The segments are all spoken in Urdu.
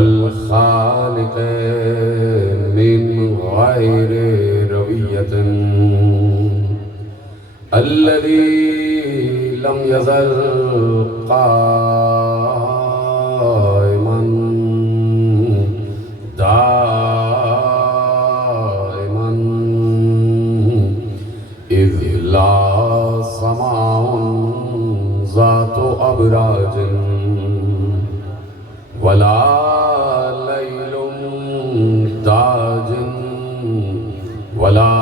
والخالق من غير روية الذي لم يزل قائما دائما إذ لا سماء ذات أبراج ولا ليل تاج ولا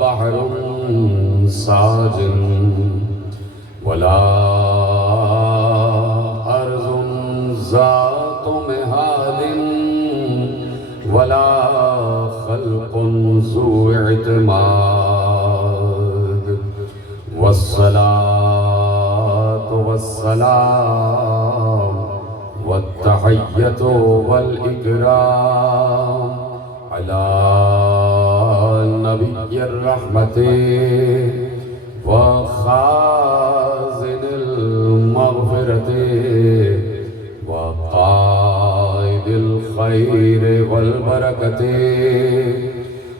بحر ساج ولا أرض ذات مهاد ولا خلق ذو اعتماد والصلاة والسلام والتحية والإكرام على نبي الرحمة وخازن المغفرة وقائد الخير والبركة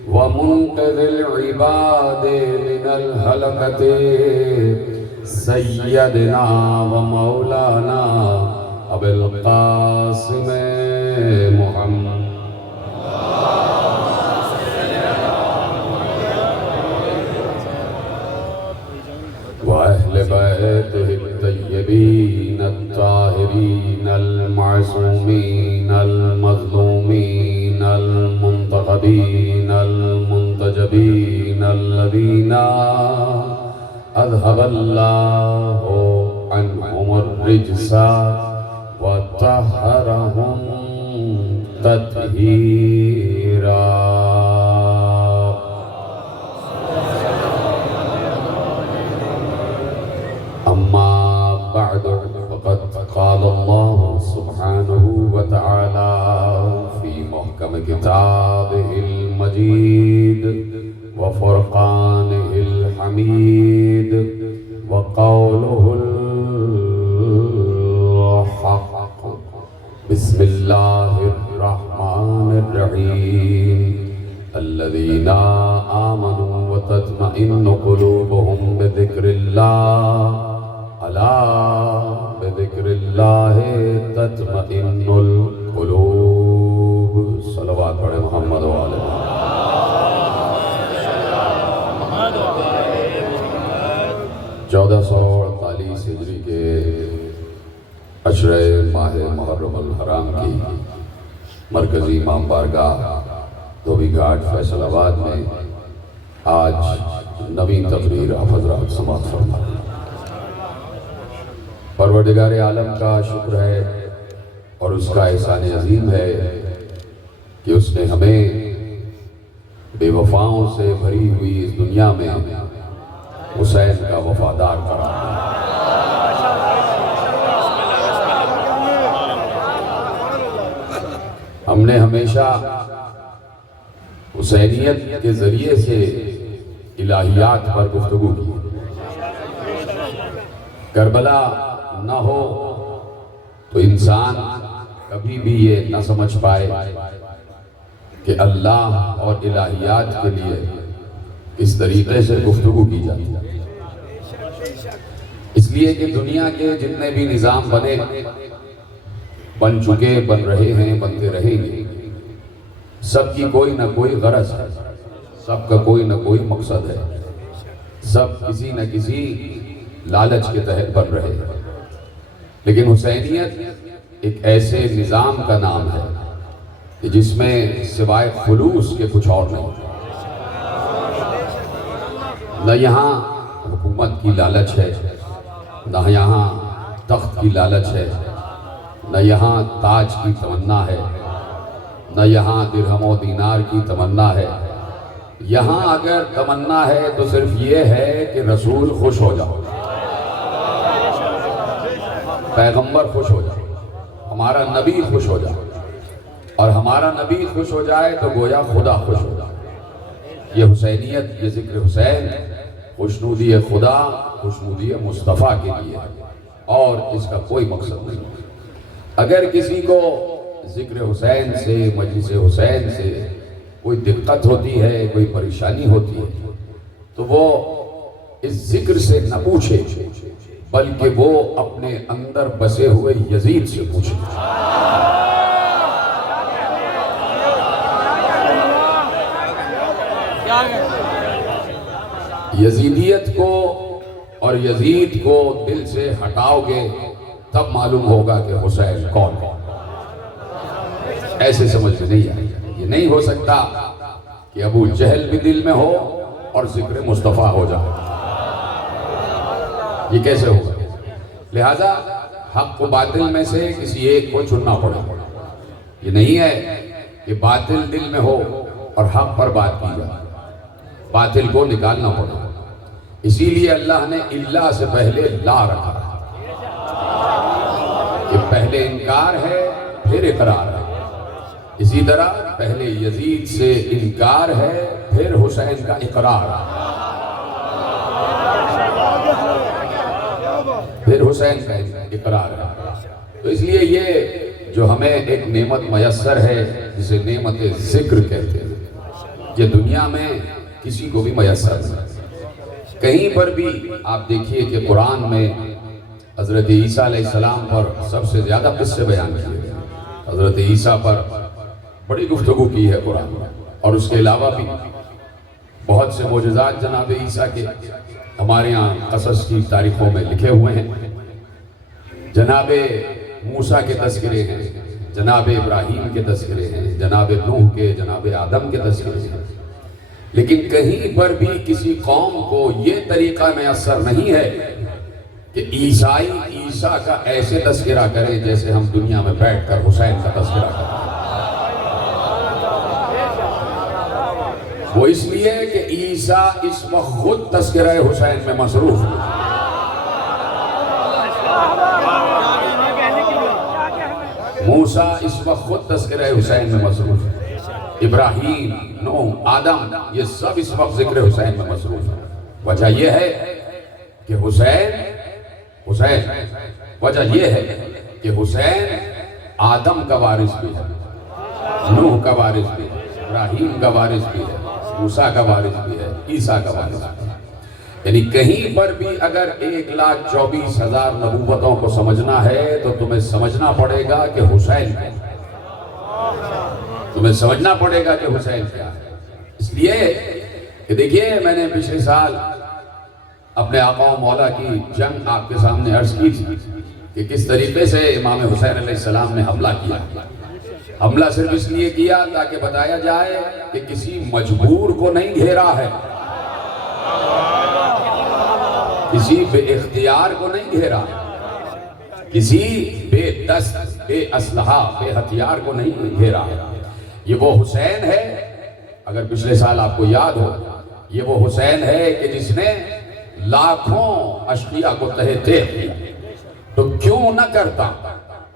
ومنقذ العباد من الهلكة سيدنا ومولانا أبي القاسم محمد وأهل بيته الطيبين الطاهرين المعصومين المظلومين المنتخبين المنتجبين الذين أذهب الله عنهم الرجس وطهرهم تطهيرا. أما بعد فقد قال الله سبحانه وتعالى في محكم كتابه المجيد وفرقانه الحميد وقوله الحق بسم الله الرحمن الرحيم الذين آمنوا وتطمئن قلوبهم بذكر الله ألا بذكر الله تطمئن القلوب. صلوات پڑھے محمد وآلہ. 1448 ہجری کے عشرہ ماہ محرم الحرام کی مرکزی امام بارگاہ دھوبی گھاٹ فیصل آباد میں آج نویں تقریر حافظ رحمت سماعت فرما. پروردگار عالم کا شکر ہے اور اس کا احسان عظیم ہے کہ اس نے ہمیں بے وفاؤں سے بھری ہوئی اس دنیا میں حسین کا وفادار قرار دیا. ہم نے ہمیشہ حسینیت کے ذریعے سے الہیات پر گفتگو کی. کربلا نہ ہو تو انسان کبھی بھی یہ نہ سمجھ پائے کہ اللہ اور الہیات کے لیے کس طریقے سے گفتگو کی جاتی ہے. اس لیے کہ دنیا کے جتنے بھی نظام بن چکے، بن رہے ہیں، بنتے رہیں گے، سب کی کوئی نہ کوئی غرض ہے، سب کا کوئی نہ کوئی مقصد ہے، سب کسی نہ کسی لالچ کے تحت بن رہے ہیں. لیکن حسینیت ایک ایسے نظام کا نام ہے کہ جس میں سوائے خلوص کے کچھ اور نہیں. نہ یہاں حکومت کی لالچ ہے، نہ یہاں تخت کی لالچ ہے، نہ یہاں تاج کی تمنا ہے، نہ یہاں درہم و دینار کی تمنا ہے. یہاں اگر تمنا ہے تو صرف یہ ہے کہ رسول خوش ہو جاؤ، پیغمبر خوش ہو جائے، ہمارا نبی خوش ہو جائے، اور ہمارا نبی خوش ہو جائے تو گویا خدا خوش ہو جائے. یہ حسینیت، یہ ذکر حسین خوشنودی خدا، خوشنودی مصطفیٰ کے لیے، اور اس کا کوئی مقصد نہیں. اگر کسی کو ذکر حسین سے، مجلس حسین سے کوئی دقت ہوتی ہے، کوئی پریشانی ہوتی ہے، تو وہ اس ذکر سے نہ پوچھے، بلکہ وہ اپنے اندر بسے ہوئے یزید سے پوچھے۔ یزیدیت کو اور یزید کو دل سے ہٹاؤ گے تب معلوم ہوگا کہ حسین کون ہے۔ ایسے سمجھ میں نہیں آئے گا۔ یہ نہیں ہو سکتا کہ ابو جہل بھی دل میں ہو اور ذکر مصطفیٰ ہو جائے، یہ کیسے ہوگا؟ لہذا حق و باطل میں سے کسی ایک کو چننا پڑے۔ یہ نہیں ہے کہ باطل دل میں ہو اور حق پر بات کی جائے، باطل کو نکالنا پڑے۔ اسی لیے اللہ نے اللہ سے پہلے لا رکھا ہے کہ پہلے انکار ہے پھر اقرار ہے۔ اسی طرح پہلے یزید سے انکار ہے پھر حسین کا اقرار ہے، پھر حسین کا اقرار ہے۔ تو اس لیے یہ جو ہمیں ایک نعمت میسر ہے جسے نعمت ذکر کہتے ہیں، یہ دنیا میں کسی کو بھی میسر نہیں۔ کہیں پر بھی آپ دیکھیے کہ قرآن میں حضرت عیسیٰ علیہ السلام پر سب سے زیادہ قصے بیان کیے ہیں۔ حضرت عیسیٰ پر بڑی گفتگو کی ہے قرآن میں، اور اس کے علاوہ بھی بہت سے معجزات جناب عیسیٰ کے ہمارے ہاں قصص کی تاریخوں میں لکھے ہوئے ہیں۔ جناب موسیٰ کے تذکرے ہیں، جناب ابراہیم کے تذکرے ہیں، جناب نوح کے، جناب آدم کے تذکرے ہیں، لیکن کہیں پر بھی کسی قوم کو یہ طریقہ میسر نہیں ہے کہ عیسائی عیسیٰ کا ایسے تذکرہ کریں جیسے ہم دنیا میں بیٹھ کر حسین کا تذکرہ کریں۔ وہ اس لیے کہ عیسیٰ اس وقت خود تذکرہ حسین میں مصروف ہے۔ موسیٰ اس وقت خود تذکرہ حسین میں مصروف ہے۔ ابراہیم، نوح، آدم، یہ سب اس وقت ذکر حسین میں مصروف ہے۔ وجہ یہ ہے کہ حسین وجہ یہ ہے کہ حسین آدم کا وارث بھی ہے، نوح کا وارث بھی ہے، ابراہیم کا وارث بھی ہے، موسیٰ کا وارث بھی ہے، عیسیٰ کا وارث بھی ہے۔ یعنی کہیں پر بھی اگر 1,24,000 نبوتوں کو سمجھنا ہے تو تمہیں سمجھنا پڑے گا کہ حسین کیا ہے، تمہیں سمجھنا پڑے گا کہ حسین کیا ہے۔ اس لیے کہ دیکھیے، میں نے پچھلے سال اپنے آقا و مولا کی جنگ آپ کے سامنے عرض کی تھی کہ کس طریقے سے امام حسین علیہ السلام نے حملہ کیا۔ حملہ صرف اس لیے کیا تاکہ بتایا جائے کہ کسی مجبور کو نہیں گھیرا ہے، کسی بے اختیار کو نہیں گھیرا، کسی بے دست، بے اسلحہ، بے ہتھیار کو نہیں گھیرا ہے۔ یہ وہ حسین ہے، اگر پچھلے سال آپ کو یاد ہو، یہ وہ حسین ہے کہ جس نے لاکھوں اشقیاء کو تہہ تیغ کیا۔ تو کیوں نہ کرتا؟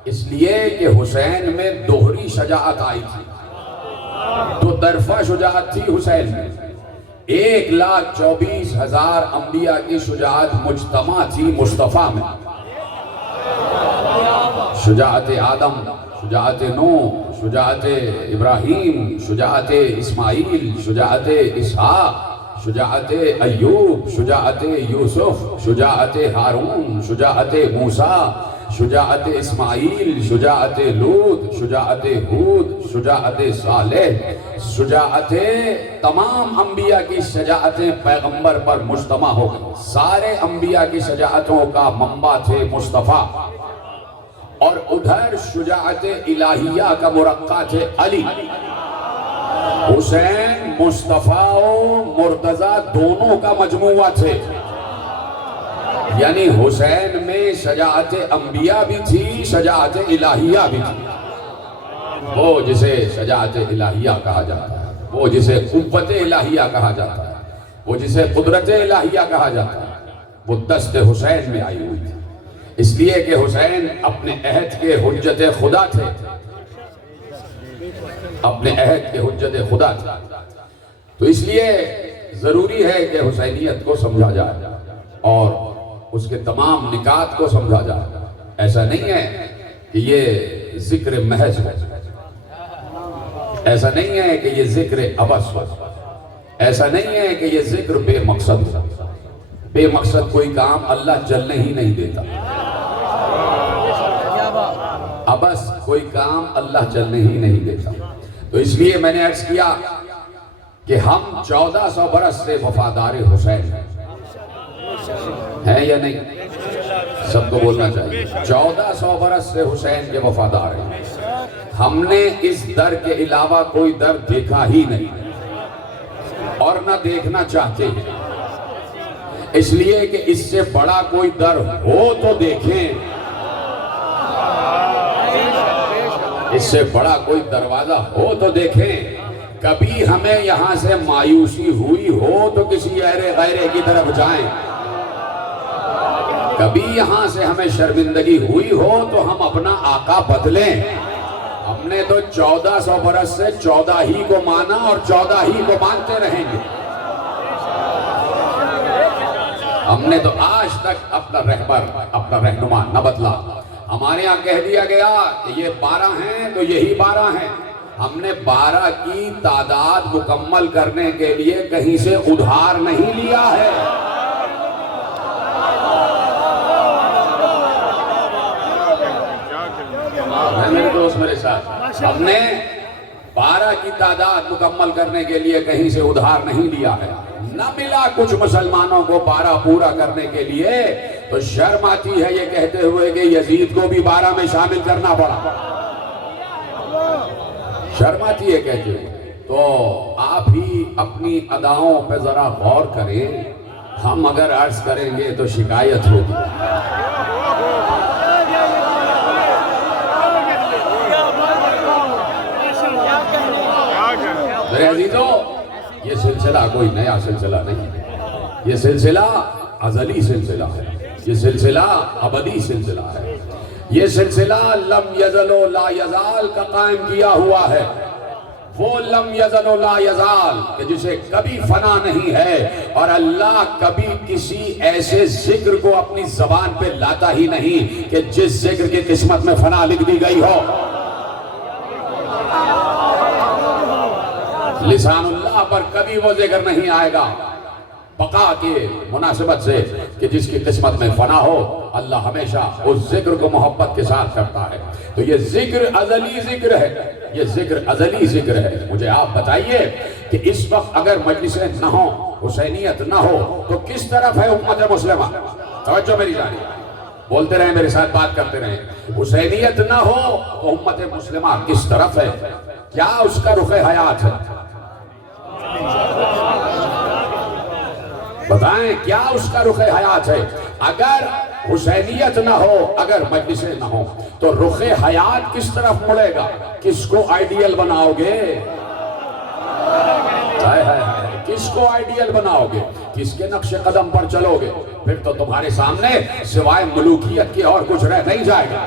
اس لیے کہ حسین میں دوہری شجاعت آئی تھی، دو طرفہ شجاعت تھی حسین میں۔ 1,24,000 انبیاء کی شجاعت مجتمع تھی مصطفیٰ میں۔ شجاعت آدم، شجاعت نوح، شجاعت ابراہیم، شجاعت اسماعیل، شجاعت اسحاق، شجاعت ایوب، شجاعت یوسف، شجاعت ہارون، شجاعت موسیٰ، شجاعت اسماعیل، شجاعت لوط، شجاعت ہود، شجاعت صالح، شجاعت تمام انبیاء کی شجاعتیں پیغمبر پر مجتمع ہو گئی۔ سارے انبیاء کی شجاعتوں کا منبع تھے مصطفیٰ، اور ادھر شجاعت الہیہ کا مرقع تھے علی۔ حسین مصطفیٰ و مرتضیٰ دونوں کا مجموعہ تھے، یعنی حسین میں شجاعت انبیاء بھی تھی، شجاعت الہیہ بھی تھی۔ وہ جسے شجاعت الہیہ کہا جاتا ہے، وہ جسے قوت الہیہ کہا جاتا ہے، وہ جسے قدرت الہیہ کہا جاتا ہے، وہ دست حسین میں آئی ہوئی تھی۔ اس لیے کہ حسین اپنے عہد کے حجت خدا تھے، اپنے عہد کے حجت خدا تھے۔ تو اس لیے ضروری ہے کہ حسینیت کو سمجھا جائے اور اس کے تمام نکات کو سمجھا جائے۔ ایسا نہیں ہے کہ کہ یہ ذکر محض ہے، ایسا نہیں ہے کہ یہ ذکر عبث ہو، ایسا نہیں ہے کہ یہ ذکر بے مقصد ہو۔ بے مقصد کوئی کام اللہ چلنے ہی نہیں دیتا، عبث کوئی کام اللہ چلنے ہی نہیں دیتا۔ تو اس لیے میں نے عرض کیا کہ ہم 1400 برس سے وفادار حسین ہیں یا نہیں؟ سب کو بولنا چاہیے، 1400 برس سے حسین کے وفادار ہیں۔ ہم نے اس در کے علاوہ کوئی در دیکھا ہی نہیں اور نہ دیکھنا چاہتے ہیں، اس لیے کہ اس سے بڑا کوئی در ہو تو دیکھیں، اس سے بڑا کوئی دروازہ ہو تو دیکھیں۔ کبھی ہمیں یہاں سے مایوسی ہوئی ہو تو کسی غیرے کی طرف جائیں، کبھی یہاں سے ہمیں شرمندگی ہوئی ہو تو ہم اپنا آقا بدلیں۔ ہم نے تو 1400 برس سے 14 ہی کو مانا اور 14 ہی کو مانتے رہیں گے۔ ہم نے تو آج تک اپنا رہبر، اپنا رہنما نہ بدلا۔ ہمارے یہاں کہہ دیا گیا کہ یہ 12 ہیں تو یہی 12 ہیں۔ ہم نے 12 کی تعداد مکمل کرنے کے لیے کہیں سے ادھار نہیں لیا ہے۔ میرے دوست میرے ساتھ، ہم نے 12 کی تعداد مکمل کرنے کے لیے کہیں سے ادھار نہیں لیا ہے۔ نہ ملا کچھ مسلمانوں کو 12 پورا کرنے کے لیے تو شرم آتی ہے یہ کہتے ہوئے کہ یزید کو بھی 12 میں شامل کرنا پڑا، شرم آتی ہے کہتے ہوئے۔ تو آپ ہی اپنی اداؤں پہ ذرا غور کریں، ہم اگر عرض کریں گے تو شکایت ہوگی۔ میرے عزیزو، یہ سلسلہ کوئی نیا سلسلہ نہیں ہے، یہ سلسلہ ازلی سلسلہ ہے، یہ سلسلہ ابدی سلسلہ ہے، یہ سلسلہ لم یزل و لا یزال کا قائم کیا ہوا ہے۔ وہ لم یزل و لا یزال کہ جسے کبھی فنا نہیں ہے، اور اللہ کبھی کسی ایسے ذکر کو اپنی زبان پہ لاتا ہی نہیں کہ جس ذکر کی قسمت میں فنا لکھ دی گئی ہو۔ لسان اللہ پر کبھی وہ ذکر نہیں آئے گا بقا کے مناسبت سے کہ جس کی قسمت میں فنا ہو۔ اللہ ہمیشہ اس ذکر کو محبت کے ساتھ کرتا ہے۔ تو یہ ذکر ازلی ذکر ہے، یہ ذکر ازلی ذکر ہے۔ مجھے آپ بتائیے کہ اس وقت اگر مجلسیں نہ ہوں، حسینیت نہ ہو، تو کس طرف ہے امت مسلمہ؟ توجہ میری جانب، بولتے رہیں میرے ساتھ، بات کرتے رہیں۔ حسینیت نہ ہو تو امت مسلمہ کس طرف ہے؟ کیا اس کا رخ حیات ہے؟ بتائیں کیا اس کا رخ حیات ہے؟ اگر حسینیت نہ ہو، اگر مجلسیں نہ ہو، تو رخ حیات کس طرف مڑے گا؟ کس کو آئیڈیل بناؤ گے؟ کس کو آئیڈیل بناؤ گے؟ کس کے نقش قدم پر چلو گے؟ پھر تو تمہارے سامنے سوائے ملوکیت کے اور کچھ رہ نہیں جائے گا،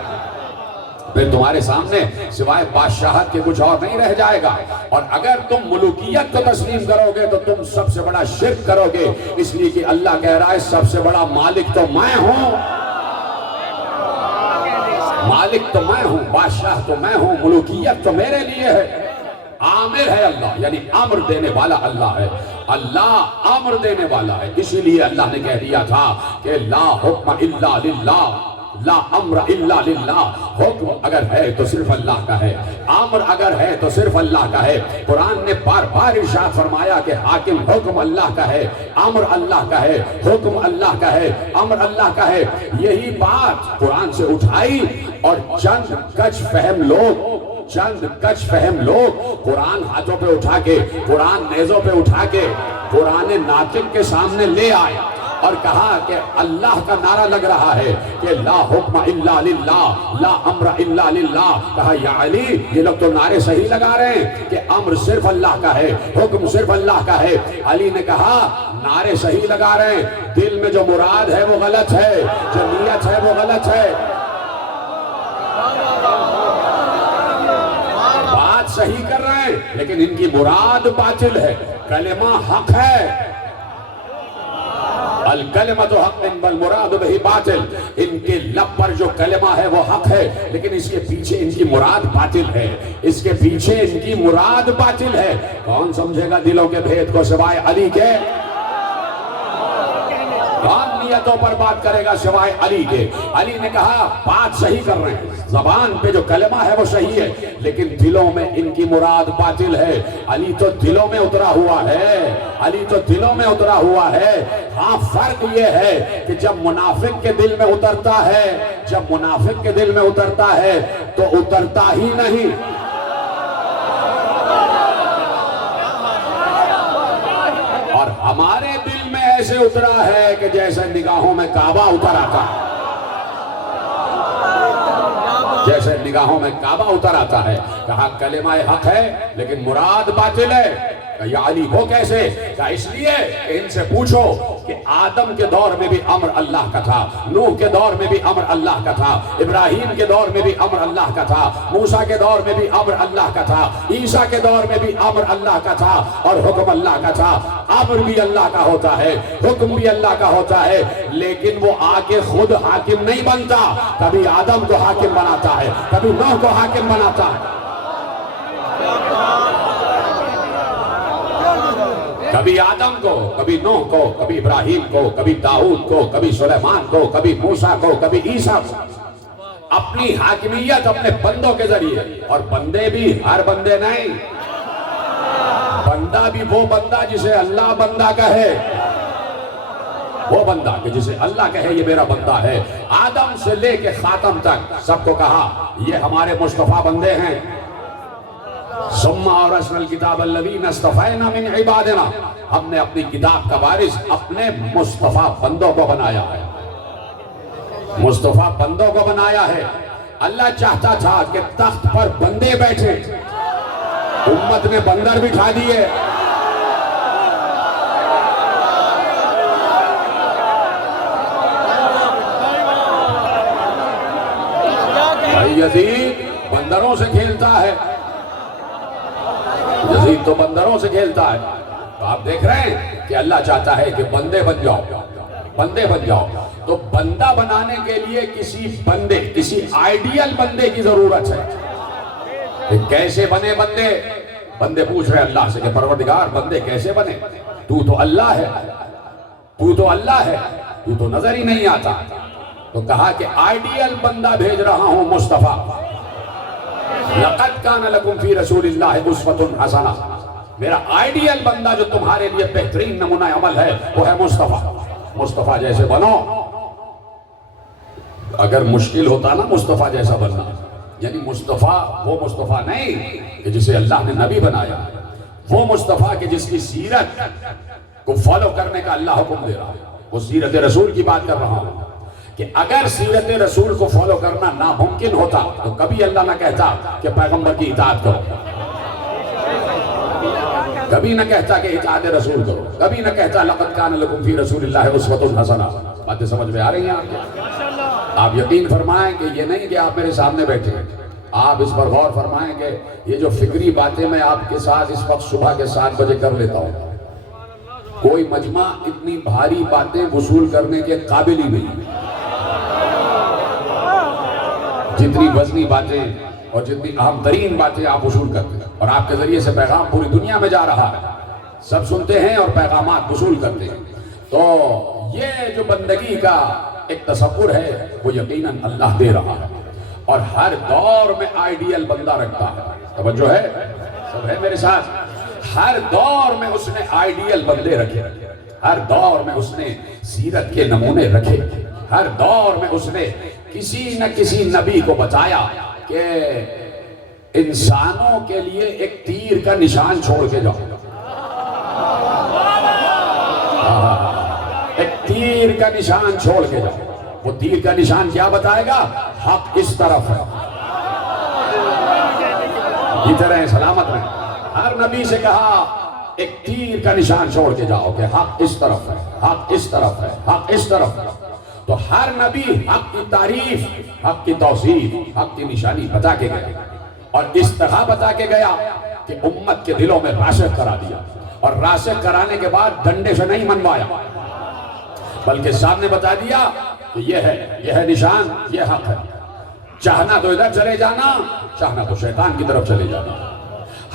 پھر تمہارے سامنے سوائے بادشاہت کے کچھ اور نہیں رہ جائے گا۔ اور اگر تم ملوکیت کو تسلیم کرو گے تو تم سب سے بڑا شرک کرو گے، اس لیے کہ اللہ کہہ رہا ہے سب سے بڑا مالک تو میں ہوں، مالک تو میں ہوں، بادشاہ تو میں ہوں، ملوکیت تو میرے لیے ہے۔ عامر ہے اللہ، یعنی امر دینے والا اللہ ہے، اللہ امر دینے والا ہے۔ اسی لیے اللہ نے کہہ دیا تھا کہ لا حکم الا للہ، لا امر الا للہ، حکم اگر ہے تو صرف اللہ کا ہے، امر اگر ہے تو صرف اللہ کا ہے۔ قرآن نے بار بار ارشاد فرمایا کہ حاکم حکم اللہ کا ہے، امر اللہ کا ہے، حکم اللہ کا ہے، امر اللہ کا ہے۔ یہی بات قرآن سے اٹھائی اور چند کچھ فہم لوگ قرآن ہاتھوں پہ اٹھا کے، قرآن نیزوں پہ اٹھا کے قرآن ناطق کے سامنے لے آئے اور کہا کہ اللہ کا نعرہ لگ رہا ہے کہ لا حکم الا للہ، لا امر الا للہ۔ کہا یا علی، یہ لوگ تو نعرے صحیح لگا رہے ہیں کہ امر صرف اللہ کا ہے، حکم صرف اللہ کا ہے۔ علی نے کہا نعرے صحیح لگا رہے ہیں، دل میں جو مراد ہے وہ غلط ہے، جو نیت ہے وہ غلط ہے۔ بات صحیح کر رہے ہیں لیکن ان کی مراد باطل ہے، کلمہ حق ہے، الکلمۃ حق والمراد بہ باطل، ان کے لب پر جو کلمہ ہے وہ حق ہے، لیکن اس کے پیچھے ان کی مراد باطل ہے، اس کے پیچھے ان کی مراد باطل ہے۔ کون سمجھے گا دلوں کے بھید کو سوائے علی کے؟ کون نیتوں پر بات کرے گا سوائے علی کے؟ علی نے کہا بات صحیح کر رہے ہیں، زبان پہ جو کلمہ ہے وہ صحیح ہے، لیکن دلوں میں ان کی مراد باطل ہے۔ علی تو دلوں میں اترا ہوا ہے، علی تو دلوں میں اترا ہوا ہے۔ ہاں فرق یہ ہے کہ جب منافق کے دل میں اترتا ہے، جب منافق کے دل میں اترتا ہے تو اترتا ہی نہیں، اور ہمارے دل میں ایسے اترا ہے کہ جیسے نگاہوں میں کعبہ اتر آتا ہے، جیسے نگاہوں میں کعبہ اتر آتا ہے۔ کہا کلمہ حق ہے لیکن مراد باطل ہے۔ یا علی وہ کیسے؟ کہا اس لیے کہ ان سے پوچھو کہ آدم کے دور میں بھی امر اللہ کا تھا، نوح کے دور میں بھی امر اللہ کا تھا، ابراہیم کے دور میں بھی امر اللہ کا تھا، موسیٰ کے دور میں بھی امر اللہ کا تھا، عیسیٰ کے دور میں بھی امر اللہ کا تھا، اور حکم اللہ کا تھا۔ امر بھی اللہ کا ہوتا ہے، حکم بھی اللہ کا ہوتا ہے، لیکن وہ آ کے خود حاکم نہیں بنتا، کبھی آدم کو حاکم بناتا ہے، کبھی نوح کو حاکم بناتا ہے، کبھی آدم کو، کبھی نوح کو، کبھی ابراہیم کو، کبھی داؤد کو، کبھی سلیمان کو، کبھی موسیٰ کو، کبھی عیسیٰ کو، اپنی حاکمیت اپنے بندوں کے ذریعے۔ اور بندے بھی ہر بندے نہیں، بندہ بھی وہ بندہ جسے اللہ بندہ کہے، وہ بندہ کہ جسے اللہ کہے یہ میرا بندہ ہے۔ آدم سے لے کے خاتم تک سب کو کہا یہ ہمارے مصطفیٰ بندے ہیں۔ ثم اورثنا الکتاب الذین اصطفینا من عبادنا، ہم نے اپنی کتاب کا وارث اپنے مصطفیٰ بندوں کو بنایا ہے، مصطفیٰ بندوں کو بنایا ہے۔ اللہ چاہتا تھا کہ تخت پر بندے بیٹھے، امت نے بندر بٹھا دیے۔ بھائی یزید بندروں سے کھیلتا ہے، یزید تو بندروں سے کھیلتا ہے۔ تو آپ دیکھ رہے ہیں کہ اللہ چاہتا ہے کہ بندے بن جاؤ، بندے بن جاؤ۔ تو بندہ بنانے کے لیے کسی بندے، کسی آئیڈیل بندے کی ضرورت ہے۔ کہ کیسے بنے بندے؟ بندے پوچھ رہے اللہ سے کہ پروردگار بندے کیسے بنے؟ تو تو اللہ ہے، تو تو اللہ ہے، تو تو نظر ہی نہیں آتا۔ تو کہا کہ آئیڈیل بندہ بھیج رہا ہوں مصطفیٰ۔ لَقَدْ كَانَ لَكُمْ فِي رَسُولِ اللَّهِ أُسْوَةٌ حَسَنَةٌ، میرا آئیڈیل بندہ جو تمہارے لیے بہترین نمونہ عمل ہے وہ ہے مصطفیٰ۔ مصطفیٰ جیسے بنو۔ اگر مشکل ہوتا نا مصطفیٰ جیسا بننا، یعنی مصطفیٰ وہ مصطفیٰ نہیں کہ جسے اللہ نے نبی بنایا، وہ مصطفیٰ کہ جس کی سیرت کو فالو کرنے کا اللہ حکم دے رہا ہے۔ وہ سیرت رسول کی بات کر رہا ہوں کہ اگر سیرت رسول کو فالو کرنا ناممکن ہوتا تو کبھی اللہ نہ کہتا کہ پیغمبر کی اطاعت کرو، کبھی نہ کہتا کہ اطاعت رسول کرو، کبھی نہ کہتا لَقَدْ كَانَ لَكُمْ فِي رَسُولِ اللَّهِ أُسْوَةٌ حَسَنَةٌ۔ باتیں سمجھ میں آ رہی ہیں آپ کو؟ آپ یقین فرمائیں کہ یہ نہیں کہ آپ میرے سامنے بیٹھے ہیں، آپ اس پر غور فرمائیں کہ یہ جو فکری باتیں میں آپ کے ساتھ اس وقت صبح کے 7 بجے کر لیتا ہوں، کوئی مجمع اتنی بھاری باتیں وصول کرنے کے قابل ہی نہیں، جتنی وزنی باتیں اور جتنی اہم ترین باتیں آپ وصول کرتے ہیں، اور آپ کے ذریعے سے پیغام پوری دنیا میں جا رہا ہے، سب سنتے ہیں اور پیغامات وصول کرتے ہیں۔ تو یہ جو بندگی کا ایک تصور ہے وہ یقیناً اللہ دے رہا ہے، اور ہر دور میں آئیڈیل بندہ رکھتا ہے۔ توجہ ہے؟ سب ہے میرے ساتھ؟ ہر دور میں اس نے آئیڈیل بندے رکھے، ہر دور میں اس نے سیرت کے نمونے رکھے، ہر دور میں اس نے کسی نہ کسی نبی کو بتایا کہ انسانوں کے لیے ایک تیر کا نشان چھوڑ کے جاؤ، ایک تیر کا نشان چھوڑ کے جاؤ۔ وہ تیر کا نشان کیا بتائے گا؟ حق اس طرف ہے، ادھر ہے سلامت میں۔ ہر نبی سے کہا ایک تیر کا نشان چھوڑ کے جاؤ کہ حق اس طرف ہے، حق اس طرف ہے، حق اس طرف ہے۔ تو ہر نبی حق کی تعریف، حق کی توصیف، حق کی نشانی بتا کے گیا، اور اس طرح بتا کے گیا کہ امت کے دلوں میں راسخ کرا دیا، اور راسخ کرانے کے بعد ڈنڈے سے نہیں منوایا، بلکہ سامنے بتا دیا کہ یہ ہے نشان، یہ حق ہے، چاہنا تو ادھر چلے جانا، چاہنا تو شیطان کی طرف چلے جانا۔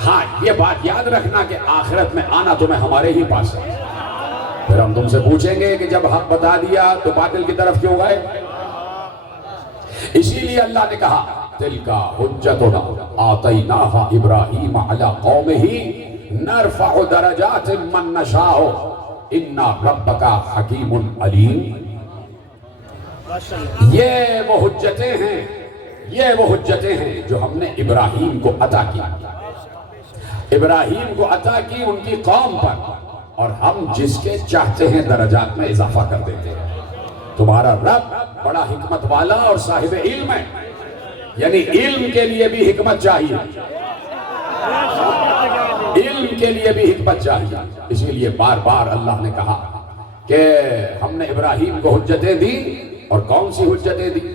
ہاں یہ بات یاد رکھنا کہ آخرت میں آنا تمہیں ہمارے ہی پاس ہے۔ پھر ہم تم سے پوچھیں گے کہ جب حق بتا دیا تو باطل کی طرف کیوں گئے؟ اسی لیے اللہ نے کہا تِلْكَ حُجَّتُنَا آتَيْنَاهَا إِبْرَاهِيمَ عَلَىٰ قَوْمِهِ نَرْفَعُ دَرَجَاتٍ مَّن نَّشَاءُ إِنَّ رَبَّكَ حَكِيمٌ عَلِيمٌ۔ یہ وہ حجتیں ہیں جو ہم نے ابراہیم کو عطا کی، ابراہیم کو عطا کی ان کی قوم پر، اور ہم جس کے چاہتے ہیں درجات میں اضافہ کر دیتے ہیں۔ تمہارا رب بڑا حکمت والا اور صاحب علم ہے، یعنی علم کے لیے بھی حکمت چاہیے، علم کے لیے بھی حکمت چاہیے۔ اسی لیے بار بار اللہ نے کہا کہ ہم نے ابراہیم کو حجتیں دی، اور کون سی حجتیں دی؟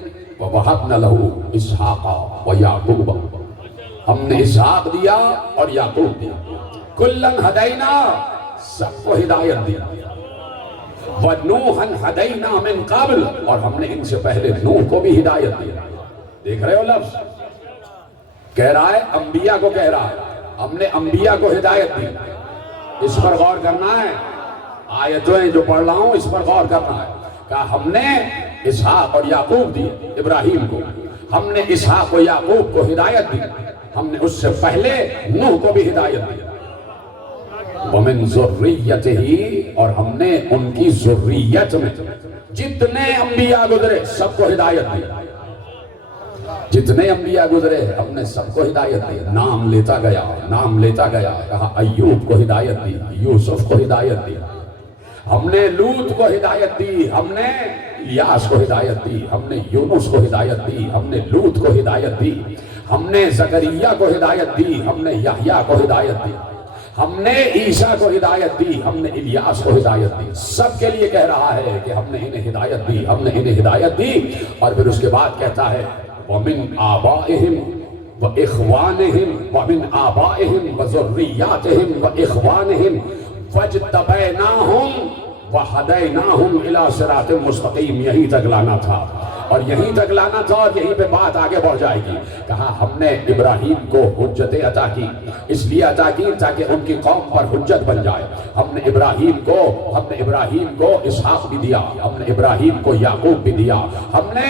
وَوَهَبْنَا لَهُ إِسْحَاقَ وَيَعْقُوبَ، ہم نے اسحاق دیا اور یعقوب دیا۔ كُلًّا هَدَيْنَا، سب کو ہدایت دیا۔ وَنُوحًا هَدَيْنَا مِن قَبْلُ، اور ہم نے ان سے پہلے نوح کو بھی ہدایت دیا۔ دیکھ رہے ہو لفظ کہہ رہا ہے، انبیاء کو کہہ رہا ہے ہم نے انبیاء کو ہدایت دی۔ اس پر غور کرنا ہے، آیتیں جو پڑھ رہا ہوں اس پر غور کرنا ہے۔ کہا ہم نے اسحاق اور یعقوب دی ابراہیم کو، ہم نے اسحاق و یعقوب کو ہدایت دی، ہم نے اس سے پہلے نوح کو بھی ہدایت دی۔ وَمِن ذُرِّيَّتِهِ، اور ہم نے ان کی ذریت میں جتنے انبیاء گزرے سب کو ہدایت دی، جتنے انبیاء گزرے ہم نے سب کو ہدایت دی۔ نام لیتا گیا، نام لیتا گیا، کہا ایوب کو ہدایت دی، یوسف کو ہدایت دی، ہم نے لوط کو ہدایت دی، ہم نے الیاس کو ہدایت دی، ہم نے یونس کو ہدایت دی، ہم نے لوط کو ہدایت دی، ہم نے زکریا کو ہدایت دی، ہم نے یحییٰ کو ہدایت دی، ہم نے عیسیٰ کو ہدایت دی، ہم نے الیاس کو ہدایت دی۔ سب کے لیے کہہ رہا ہے کہ ہم نے انہیں ہدایت دی، ہم نے انہیں ہدایت دی۔ اور پھر اس کے بعد کہتا ہے وَمِنْ آبَائِهِمْ وَإِخْوَانِهِمْ وَمِنْ آبَائِهِمْ وَذُرِّيَّاتِهِمْ وَإِخْوَانِهِمْ فَاجْتَبَيْنَاهُمْ وَهَدَيْنَاهُمْ إِلَىٰ صِرَاطٍ مُسْتَقِيمٍ۔ یہیں تک لانا تھا، اور یہیں تک لانا تھا، اور یہیں پہ بات آگے بڑھ جائے گی۔ کہا ہم نے ابراہیم کو حجتیں عطا کی، اس لیے عطا کی تاکہ ان کی قوم پر حجت بن جائے۔ ہم نے ابراہیم کو اسحاق بھی دیا، ہم نے ابراہیم کو یعقوب بھی دیا، ہم نے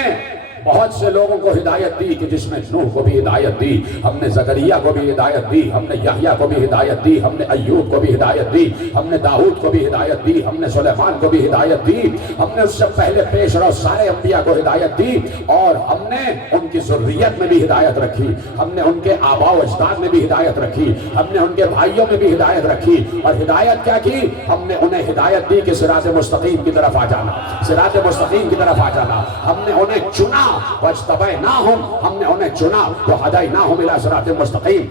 بہت سے لوگوں کو ہدایت دی کہ جس میں نوح کو بھی ہدایت دی، ہم نے زکریا کو بھی ہدایت دی، ہم نے یحییٰ کو بھی ہدایت دی، ہم نے ایوب کو بھی ہدایت دی، ہم نے داؤد کو بھی ہدایت دی، ہم نے سلیمان کو بھی ہدایت دی، ہم نے اس سے پہلے پیش رو سارے انبیاء کو ہدایت دی، اور ہم نے ان کی ذریت میں بھی ہدایت رکھی، ہم نے ان کے آباء و اجداد میں بھی ہدایت رکھی، ہم نے ان کے بھائیوں میں بھی ہدایت رکھی۔ اور ہدایت کیا کی؟ ہم نے انہیں ہدایت دی کہ صراط مستقیم کی طرف آ جانا، صراط مستقیم کی طرف آ جانا۔ ہم نے انہیں چنا، وَاجْتَبَيْنَاهُمْ، ہم نے انہیں چنا، وَهَدَيْنَاهُمْ إِلَىٰ صِرَاطٍ مُسْتَقِيمٍ،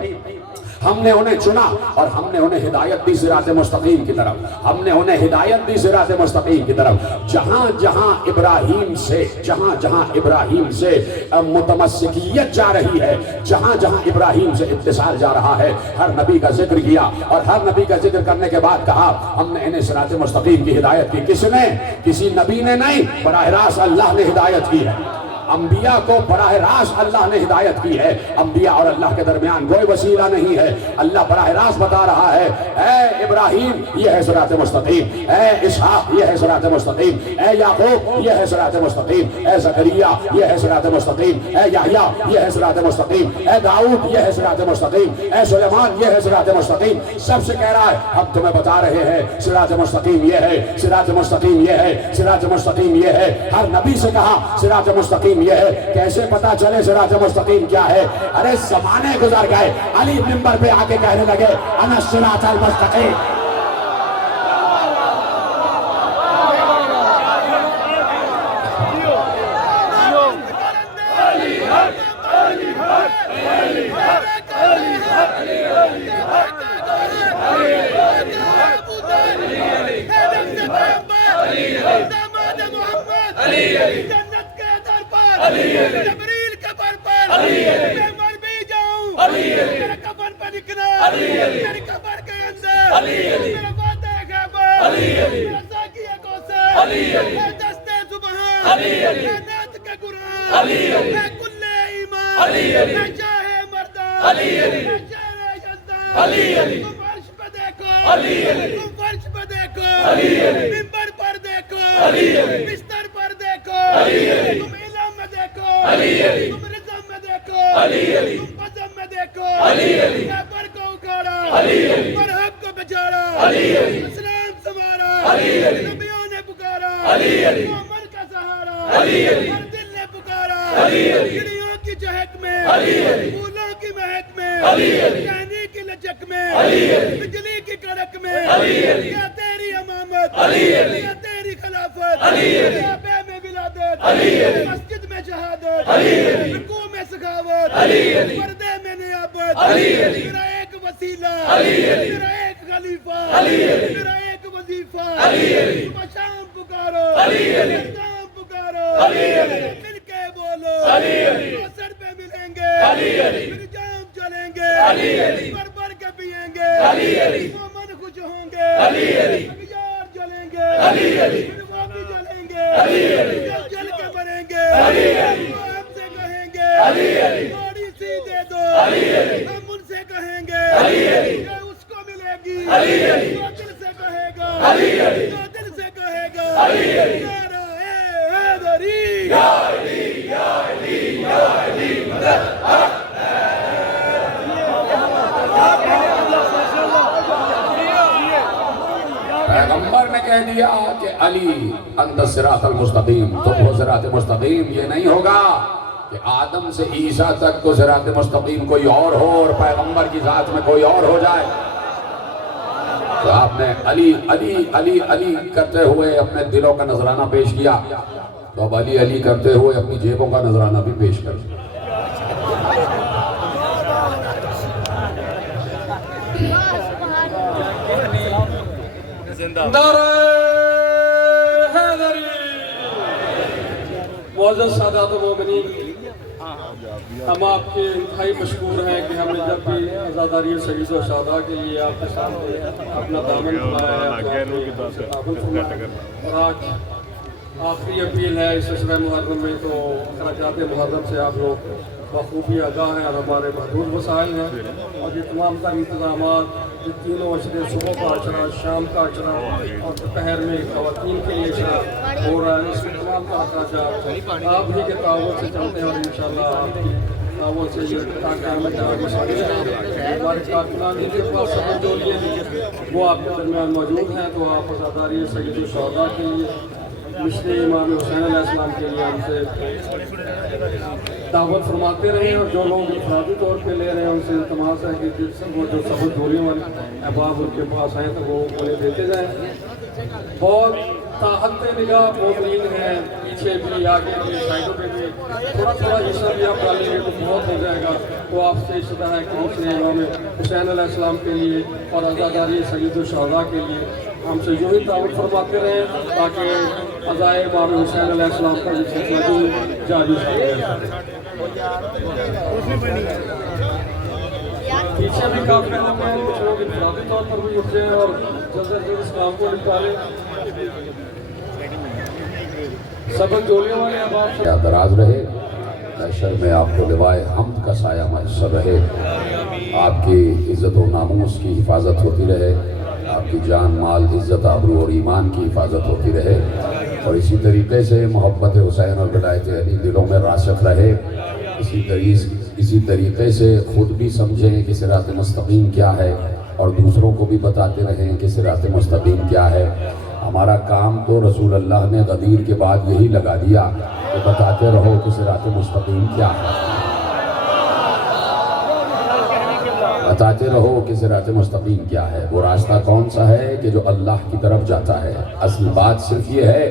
ہم نے انہیں چنا اور ہم نے انہیں ہدایت دی صراط مستقیم کی طرف، ہم نے انہیں ہدایت دی صراط مستقیم کی طرف۔ جہاں جہاں ابراہیم سے متمسکیت جا رہی ہے، جہاں جہاں ابراہیم سے اتصال جا رہا ہے، ہر نبی کا ذکر کیا، اور ہر نبی کا ذکر کرنے کے بعد کہا ہم نے انہیں صراط مستقیم کی ہدایت کی۔ کس نے؟ کسی نبی نے نہیں، براہ راست اللہ نے ہدایت کی ہے۔ انبیاء کو براہ راست اللہ نے ہدایت کی ہے، انبیاء اور اللہ کے درمیان کوئی وسیلہ نہیں ہے۔ اللہ براہ راست بتا رہا ہے اے ابراہیم یہ ہے صراط مستقیم، اے اسحاق یہ ہے صراط مستقیم، اے یعقوب یہ ہے صراط مستقیم، اے زکریا یہ ہے صراط مستقیم، اے یحییٰ یہ ہے صراط مستقیم، اے داؤد یہ ہے صراط مستقیم، اے سلیمان یہ ہے صراط مستقیم۔ سب سے کہہ رہا ہے ہم تمہیں بتا رہے ہیں صراط مستقیم یہ ہے، صراط مستقیم یہ ہے، صراط مستقیم یہ ہے۔ ہر نبی سے کہا صراط مستقیم یہ ہے۔ کیسے پتا چلے صراط مستقیم کیا ہے؟ ارے زمانے گزر گئے، علی منبر پہ آ کے کہنے لگے انا الصراط المستقیم۔ جبریل کے پر میں مر بھی جاؤں، میرے کفن پہ لکھنا میری قبر کے اندر، میرا وعدہ غیب، میرا ساقی کوثر، میں نعت کا قرآن، میں کل ایمان، میں شاہ مردان، میں شاہ یزدان، تم عرش پہ دیکھو، تم فرش پہ دیکھو، ممبر پر دیکھو، بستر پر دیکھو، تم علم میں دیکھو، تم رزم میں دیکھو، تم بزم میں دیکھو، میں پر کو اکھاڑا، پر حق کو بچاڑا، اسلام سنوارا، نبیوں نے پکارا، محمد کا سہارا، ہر دل نے پکارا، چڑیوں کی چہک میں، پھولوں کی مہک میں، چاندی کی لچک میں، بجلی کی کڑک میں، کیا تیری امامت، کیا تیری خلافت، کیا بے میں ولادت، مسجد میں شہادت، رکوع میں سخاوت، پردے میں نیابت، میرا ایک وسیلہ، میرا ایک خلیفہ، میرا ایک وظیفہ، صبح شام پکارو، شام پکارو، مل کے بولو، کوثر پہ ملیں گے، پھر جام چلیں گے، بھر بھر کے پیئیں گے، مومن خوش ہوں گے، اغیار جلیں گے، پھر وہ بھی جلیں گے، جو جل کے مریں گے، وہ ہم سے کہیں گے تھوڑی سی دے دو، ہم ان سے کہیں گے کہ اس کو ملے گی، جو دل سے کہے گا، جو دل سے کہے گا، نعرہ حیدری، یا علی یا علی یا علی مدد۔ پیغمبر نے کہہ دیا کہ علی انت الصراط المستقیم، تم ہو صراط مستقیم۔ یہ نہیں ہوگا کہ آدم سے عیسیٰ تک تو صراط مستقیم کوئی اور ہو اور پیغمبر کی ذات میں کوئی اور ہو جائے۔ تو آپ نے علی علی علی علی کرتے ہوئے اپنے دلوں کا نذرانہ پیش کیا، تو اب علی علی کرتے ہوئے اپنی جیبوں کا نذرانہ بھی پیش کر۔ نعرہ حیدری۔ معزز سادات مومنین، ہم آپ کے انتہائی مشکور ہیں کہ ہم نے جب بھی عزاداری سید و شہداء کے لیے آپ کے سامنے اپنا دامن پھیلایا ہے اور آج آخری اپیل ہے اس عشرہ محرم میں، تو خراجات محرم سے آپ لوگ بخوبی آگاہ ہیں اور ہمارے محدود وسائل ہیں، اور یہ تمام تر انتظامات، یہ تینوں عشرے، صبح کا عشرہ، شام کا عشرہ اور دوپہر میں خواتین کے لیے عشرہ ہو رہا ہے، اس میں تمام تر اخراجات آپ ہی کے تعاون سے چلتے ہیں، اور انشاءاللہ آپ کی تعاون سے یہ تاکہ ہمیں ہمارے کارکنان کے پاس سب جو لیے وہ آپ کے درمیان موجود ہیں، تو آپ عزاداری سید الشہداء کے لیے، مشری امام حسین علیہ السلام کے لیے ہم سے دعوت فرماتے رہیں، اور جو لوگ انفرادی طور پہ لے رہے ہیں ان سے التماس ہے کہ وہ جو سبز ڈولیوں والے احباب ان کے پاس ہیں تو وہ انہیں دیتے جائیں۔ بہت تاحت نگاہ مومنین ہیں، پیچھے بھی آگے بھی سائڈوں پہ بھی، تھوڑا تھوڑا حصہ بھی آپ ڈالیں گے تو بہت ہو جائے گا، تو آپ سے اشتہا ہے کہ مشری امام حسین علیہ السلام کے لیے اور عزاداری سید الشہداء کے لیے ہم سے یوں ہی تعاون فرماتے رہیں، تاکہ عزائے امام حسین علیہ السلام کا یہ سلسلہ بھی جاری رہے۔ پیچھے بھی کافی لوگ ہیں، کچھ لوگ انفرادی طور پر بھی اٹھتے ہیں اور جلد از جلد اس کام کو نکالیں۔ سبق جولیوں والے احباب سے دراز رہے، محشر میں آپ کو لوائے حمد کا سایہ میسر رہے، آپ کی عزت و ناموس کی حفاظت ہوتی رہے، آپ کی جان مال عزت آبرو اور ایمان کی حفاظت ہوتی رہے، اور اسی طریقے سے محبت حسین اور ولایت علی دلوں میں راسخ رہے۔ اسی طریقے سے خود بھی سمجھیں کہ صراط مستقیم کیا ہے اور دوسروں کو بھی بتاتے رہیں کہ صراط مستقیم کیا ہے۔ ہمارا کام تو رسول اللہ نے غدیر کے بعد یہی لگا دیا کہ بتاتے رہو کہ صراط مستقیم کیا ہے، بتاتے رہو کہ صراط مستقیم کیا ہے، وہ راستہ کون سا ہے کہ جو اللہ کی طرف جاتا ہے۔ اصل بات صرف یہ ہے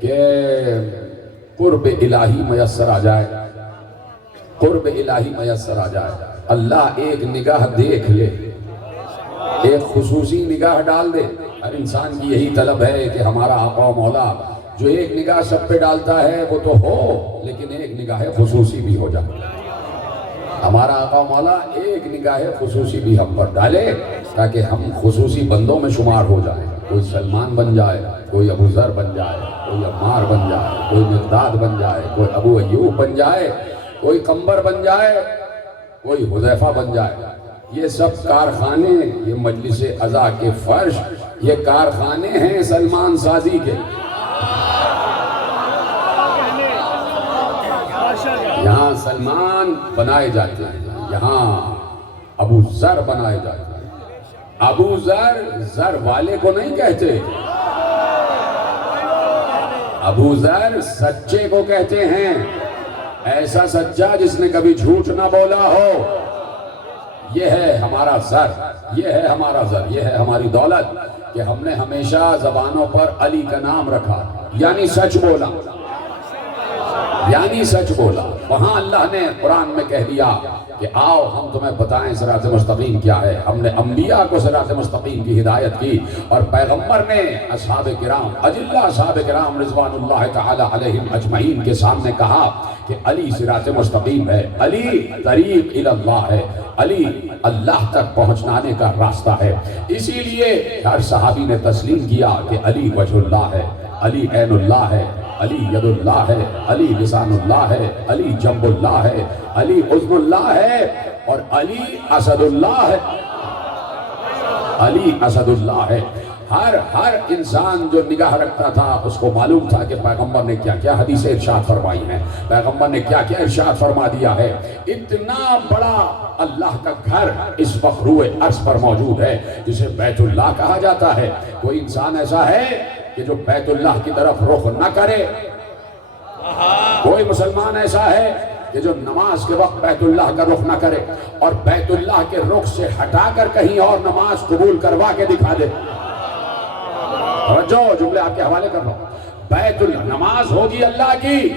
کہ قرب الہی میسر آ جائے، قرب الہی میسر آ جائے، اللہ ایک نگاہ دیکھ لے، ایک خصوصی نگاہ ڈال دے۔ ہر انسان کی یہی طلب ہے کہ ہمارا آقا و مولا جو ایک نگاہ سب پہ ڈالتا ہے وہ تو ہو، لیکن ایک نگاہ خصوصی بھی ہو جائے۔ ہمارا آقا مولا ایک نگاہ خصوصی بھی ہم پر ڈالے تاکہ ہم خصوصی بندوں میں شمار ہو جائیں. کوئی سلمان بن جائے, کوئی ابو ذر بن جائے, کوئی عمار بن جائے, کوئی مقداد بن جائے, کوئی ابو ایوب بن جائے, کوئی قمبر بن جائے, کوئی حذیفہ بن جائے. یہ سب کارخانے, یہ مجلس عزا کے فرش, یہ کارخانے ہیں سلمان سازی کے. یہاں سلمان بنائے جاتے ہیں, یہاں ابو ذر بنائے جاتے ہیں. ابو ذر ذر والے کو نہیں کہتے, ابو ذر سچے کو کہتے ہیں. ایسا سچا جس نے کبھی جھوٹ نہ بولا ہو. یہ ہے ہمارا ذر, یہ ہے ہمارا ذر, یہ ہے ہماری دولت کہ ہم نے ہمیشہ زبانوں پر علی کا نام رکھا, یعنی سچ بولا, یعنی سچ بولا. وہاں اللہ نے قرآن میں کہہ دیا کہ آؤ ہم تمہیں بتائیں صراط مستقیم کیا ہے. ہم نے انبیاء کو صراط مستقیم کی ہدایت کی, اور پیغمبر نے اصحاب کرام, اجلہ اصحاب کرام رضوان اللہ تعالی علیہم اجمعین کے سامنے کہا کہ علی صراط مستقیم ہے, علی طریق الی اللہ ہے, علی اللہ تک پہنچانے کا راستہ ہے. اسی لیے ہر صحابی نے تسلیم کیا کہ علی وجہ اللہ ہے, علی عین اللہ ہے, علی ید اللہ ہے, علی لسان اللہ ہے, علی جنب اللہ ہے, علی عظم اللہ ہے, اور علی اسد اللہ ہے. علی اسد اللہ ہے. ہر انسان جو نگاہ رکھتا تھا اس کو معلوم تھا کہ پیغمبر نے کیا کیا حدیث ارشاد فرمائی ہیں, پیغمبر نے کیا کیا ارشاد فرما دیا ہے. اتنا بڑا اللہ کا گھر اس وقت روئے عرض پر موجود ہے جسے بیت اللہ کہا جاتا ہے. کوئی انسان ایسا ہے کہ جو بیت اللہ کی طرف رخ نہ کرے؟ کوئی مسلمان ایسا ہے کہ جو نماز کے وقت بیت اللہ کا رخ نہ کرے اور بیت اللہ کے رخ سے ہٹا کر کہیں اور نماز قبول کروا کے دکھا دے؟ جو جملے آپ کے حوالے کر رہا ہوں. بیت اللہ, نماز ہوگی اللہ کی,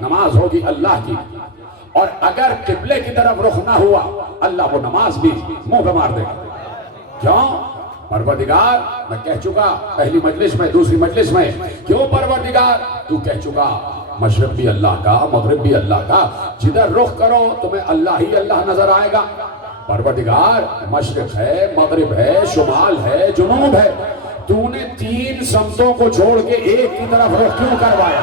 نماز ہوگی اللہ کی, اور اگر قبلے کی طرف رخ نہ ہوا اللہ وہ نماز بھی منہ پہ مار دے گا. کیوں؟ پروردگار, میں کہہ چکا پہلی مجلس میں, دوسری مجلس میں, کیوں پروردگار تو کہہ چکا مشرق بھی اللہ کا, مغرب بھی اللہ کا, جدھر رخ کرو تمہیں اللہ ہی اللہ نظر آئے گا. پروردگار مشرق ہے, مغرب ہے, شمال ہے, جنوب ہے, تو نے تین سمتوں کو چھوڑ کے ایک کی طرف رخ کیوں کروایا؟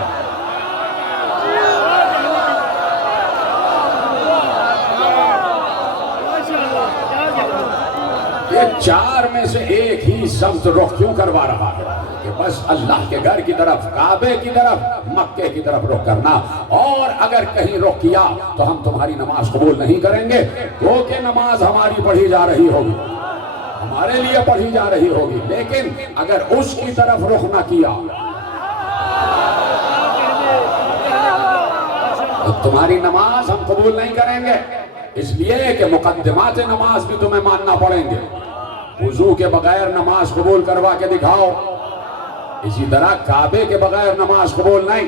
یہ چار میں سے ایک ہی سمت رخ کیوں کروا رہا ہے کہ بس اللہ کے گھر کی طرف, کعبے کی طرف, مکے کی طرف رخ کرنا. اور اگر کہیں رخ کیا تو ہم تمہاری نماز قبول نہیں کریں گے, کیونکہ نماز ہماری پڑھی جا رہی ہوگی, ہمارے لیے پڑھی جا رہی ہوگی. لیکن اگر اس کی طرف رخ نہ کیا تو تمہاری نماز ہم قبول نہیں کریں گے. اس لیے کہ مقدمات نماز بھی تمہیں ماننا پڑیں گے. وضو کے بغیر نماز قبول کروا کے دکھاؤ. اسی طرح کعبے کے بغیر نماز قبول نہیں,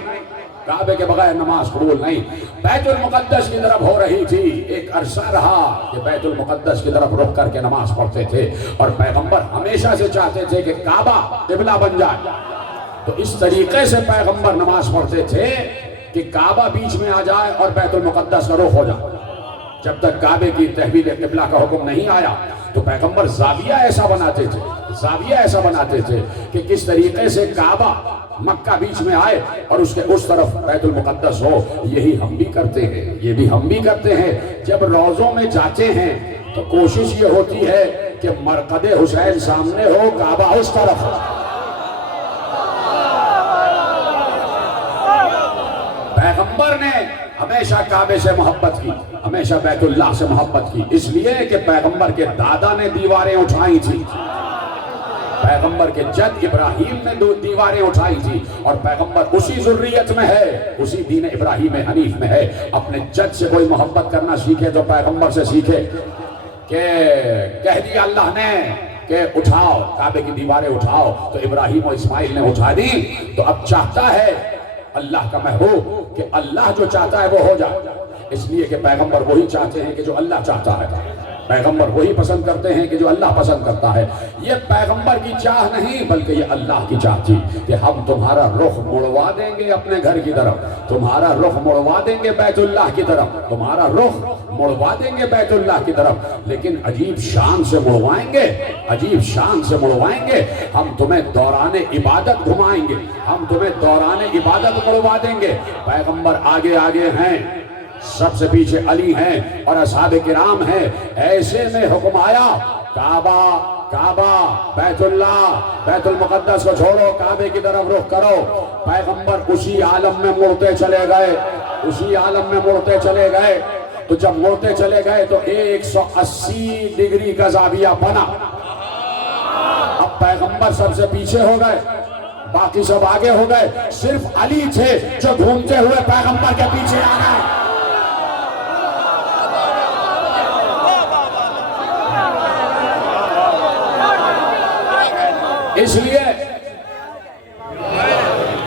کعبے کے بغیر نماز قبول نہیں. بیت المقدس کی طرف ہو رہی تھی, ایک عرصہ رہا کہ بیت المقدس کی طرف رخ کر کے نماز پڑھتے تھے, اور پیغمبر ہمیشہ سے چاہتے تھے کہ کعبہ قبلہ بن جائے. تو اس طریقے سے پیغمبر نماز پڑھتے تھے کہ کعبہ بیچ میں آ جائے اور بیت المقدس کا رخ ہو جائے. جب تک کعبے کی تحویل قبلہ کا حکم نہیں آیا تو پیغمبر زاویہ ایسا بناتے تھے, زاویہ ایسا بناتے تھے کہ کس طریقے سے کعبہ مکہ بیچ میں آئے اور اس کے اس طرف بیت المقدس ہو. یہی ہم بھی کرتے ہیں, یہ بھی ہم بھی کرتے ہیں. جب روضوں میں جاتے ہیں تو کوشش یہ ہوتی ہے کہ مرقد حسین سامنے ہو, کعبہ اس طرف ہو. پیغمبر نے ہمیشہ کعبے سے محبت کی, ہمیشہ بیت اللہ سے محبت کی, اس لیے کہ پیغمبر کے دادا نے دیواریں اٹھائی تھی, پیغمبر کے جد ابراہیم نے دیواریں اٹھائی تھی, اور پیغمبر اسی ذریت میں ہے, اسی دین ابراہیم حنیف میں ہے. اپنے جد سے کوئی محبت کرنا سیکھے تو پیغمبر سے سیکھے. کہ کہہ دیا اللہ نے کہ اٹھاؤ کعبے کی دیواریں اٹھاؤ, تو ابراہیم و اسماعیل نے اٹھا دی. تو اب چاہتا ہے اللہ کا محبوب کہ اللہ جو چاہتا ہے وہ ہو جائے, اس لیے کہ پیغمبر وہی چاہتے ہیں کہ جو اللہ چاہتا ہے. پیغمبر وہی پسند کرتے ہیں کہ جو اللہ پسند کرتا ہے. یہ پیغمبر کی چاہ نہیں بلکہ یہ اللہ کی چاہ تھی کہ ہم تمہارا رخ مڑوا دیں گے اپنے گھر کی طرف, تمہارا رخ مڑوا دیں گے بیت اللہ کی طرف, تمہارا رخ مڑوا دیں گے بیت اللہ کی طرف, لیکن عجیب شان سے مڑوائیں گے, عجیب شان سے مڑوائیں گے. ہم تمہیں دوران عبادت گھمائیں گے, ہم تمہیں دوران عبادت مڑوا دیں گے. پیغمبر آگے آگے ہیں, سب سے پیچھے علی ہیں اور اصحاب کرام ہیں. ایسے میں حکم آیا کعبہ بیت اللہ بیت المقدس کو چھوڑو, کعبے کی طرف رخ کرو. پیغمبر اسی عالم میں مڑتے چلے گئے, اسی عالم میں مڑتے چلے گئے. تو جب مڑتے چلے گئے تو 180 ڈگری کا زاویہ بنا. اب پیغمبر سب سے پیچھے ہو گئے, باقی سب آگے ہو گئے, صرف علی تھے جو گھومتے ہوئے پیغمبر کے پیچھے آ گئے.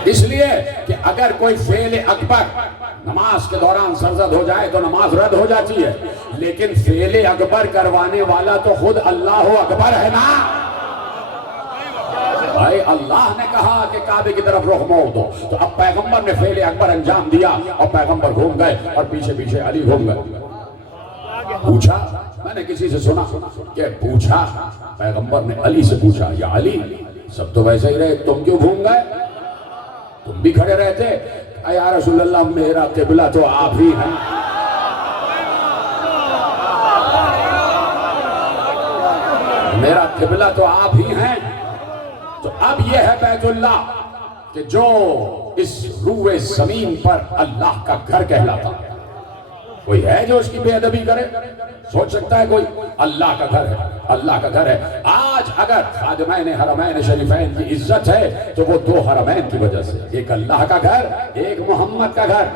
اس لیے کہ اگر کوئی فعل اکبر نماز کے دوران سرزد ہو جائے تو نماز رد ہو جاتی ہے, لیکن فعل اکبر کروانے والا تو خود اللہ اکبر ہے نا. بھائی اللہ نے کہا کہ کعبے کی طرف رخ موڑ دو, تو اب پیغمبر نے فعل اکبر انجام دیا اور پیغمبر گھوم گئے اور پیچھے پیچھے علی گھوم گئے. پوچھا, میں نے کسی سے سنا کہ پوچھا, پیغمبر نے علی سے پوچھا, یا علی سب تو ویسے ہی رہے, تم کیوں گھوم گئے, تم بھی کھڑے رہتے. یا رسول اللہ میرا قبلہ تو آپ ہی ہیں. میرا قبلہ تو آپ ہی ہیں. تو اب یہ ہے بیت اللہ کہ جو اس روئے زمین پر اللہ کا گھر کہلاتا. کوئی ہے جو اس کی بے ادبی کرے؟ سوچ سکتا ہے کوئی؟ اللہ کا گھر ہے, اللہ کا گھر ہے. آج اگر خادمین حرمین شریفین کی عزت ہے تو وہ 2 حرمین کی وجہ سے, ایک اللہ کا گھر, ایک محمد کا گھر,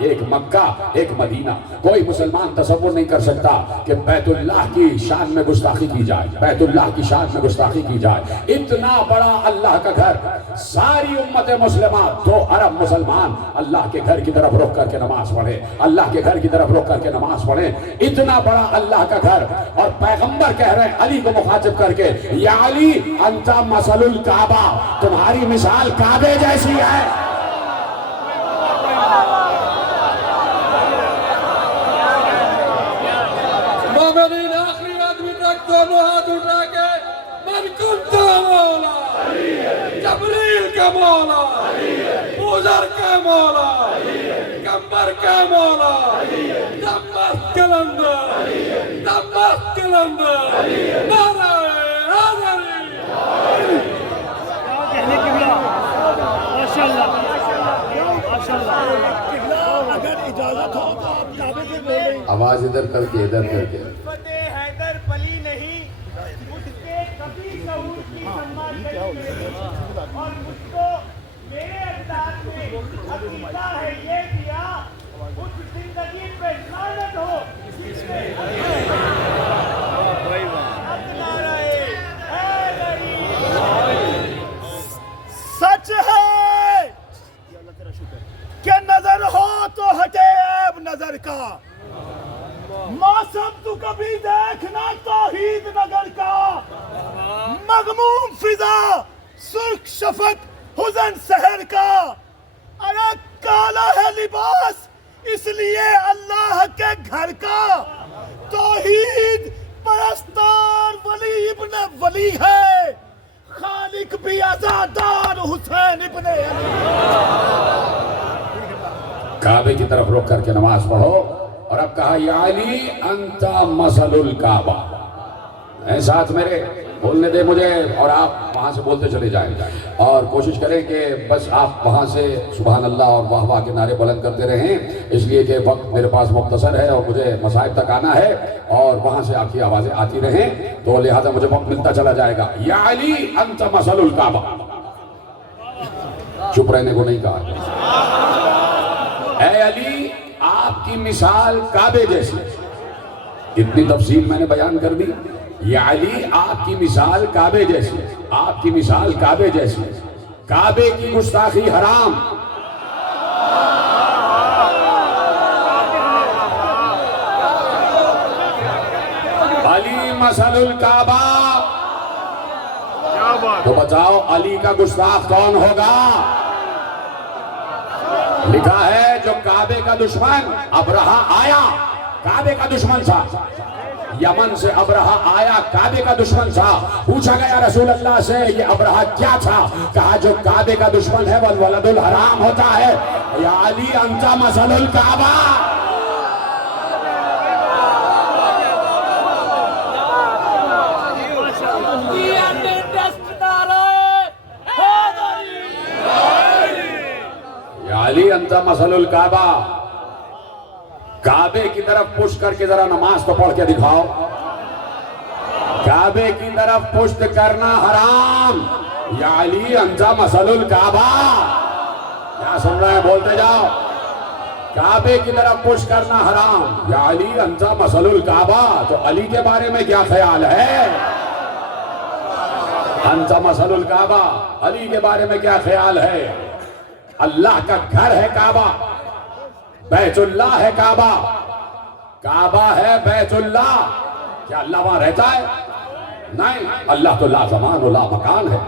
ایک مکہ ایک مدینہ. کوئی مسلمان تصور نہیں کر سکتا کہ بیت اللہ کی شان میں گستاخی کی جائے, بیت اللہ کی شان میں گستاخی کی جائے. اتنا بڑا اللہ کا گھر, ساری امت مسلمہ 2 ارب مسلمان اللہ کے گھر کی طرف رخ کر کے نماز پڑھے, اللہ کے گھر کی طرف رخ کر کے نماز پڑھے. اتنا بڑا اللہ کا گھر, اور پیغمبر کہہ رہے ہیں علی کو مخاطب کر کے, یا علی انت مثل الکعبہ, تمہاری مثال کعبے جیسی ہے. آخری آدمی تک دونوں ہاتھ اٹھا کے, من کنت مولا, جبریل کا مولا, بوزر کا مولا, کمبر کا مولا, دمشق قلندر, دمشق قلندر, نعرہ حیدری. اگر اجازت ہو تو آپ کعبے کے بولیں. آواز ادھر کر کے ادھر کر کے. فتح حیدر پلی نہیں, مجھ کے کبھی شعور کی سنمان کریں, اور مجھ کو میرے اجداد میں عقیدہ ہے یہ دیا, اس زندگی پہ لعنت ہو جس میں نعرہ حیدری. سچ ہے کہ نظر ہو تو ہٹے عیب نظر کا, موسم تو کبھی دیکھنا توحید نگر کا. مغموم فضا سرخ شفق حزن سحر کا, ارے کالا ہے لباس اس لیے اللہ کے گھر کا. توحید پرستار ولی ابن ولی ہے, خالق بھی عزادار حسین ابن علی. کعبے کی طرف رخ کر کے نماز پڑھو, اور اب کہا یا علی انت مثل الکعبہ. ساتھ میرے بولنے دے مجھے, اور آپ وہاں سے بولتے چلے جائیں, اور کوشش کریں کہ بس آپ وہاں سے سبحان اللہ اور واہ واہ کے نعرے بلند کرتے رہیں, اس لیے کہ وقت میرے پاس مختصر ہے اور مجھے مصائب تک آنا ہے, اور وہاں سے آپ کی آوازیں آتی رہیں تو لہذا مجھے وقت ملتا چلا جائے گا. یا علی انت مثل الکعبہ. چپ رہنے کو نہیں کہا. اے علی آپ کی مثال کعبے جیسی. اتنی تفصیل میں نے بیان کر دی. یا علی آپ کی مثال کعبے جیسی, آپ کی مثال کعبے جیسی. کعبے کی گستاخی حرام. علی مثل الکعبہ. تو بتاؤ علی کا گستاخ کون ہوگا؟ لکھا ہے جو کعبے کا دشمن ابرہہ آیا، کعبے کا دشمن تھا، یمن سے ابرہہ آیا، کعبے کا دشمن تھا. پوچھا گیا رسول اللہ سے یہ ابرہہ کیا تھا؟ کہا جو کعبے کا دشمن ہے والولد الحرام ہوتا ہے. یا علی انت مثل الکعبہ. یا علی انت مثل الکعبہ. کعبے کی طرف پشت کر کے ذرا نماز تو پڑھ کے دکھاؤ. کعبے کی طرف پشت کرنا حرام. یا علی انت مثل الکعبہ. کیا سن رہے ہیں؟ بولتے جاؤ. کعبے کی طرف پشت کرنا حرام. یا علی انت مثل الکعبہ. تو علی کے بارے میں کیا خیال ہے؟ انت مثل الکعبہ. علی کے بارے میں کیا خیال ہے؟ اللہ کا گھر ہے کعبہ، بیت اللہ ہے کعبہ. کعبہ ہے بیت اللہ. کیا اللہ وہاں رہتا ہے؟ نہیں، اللہ تو لا زمان و لا مکان ہے.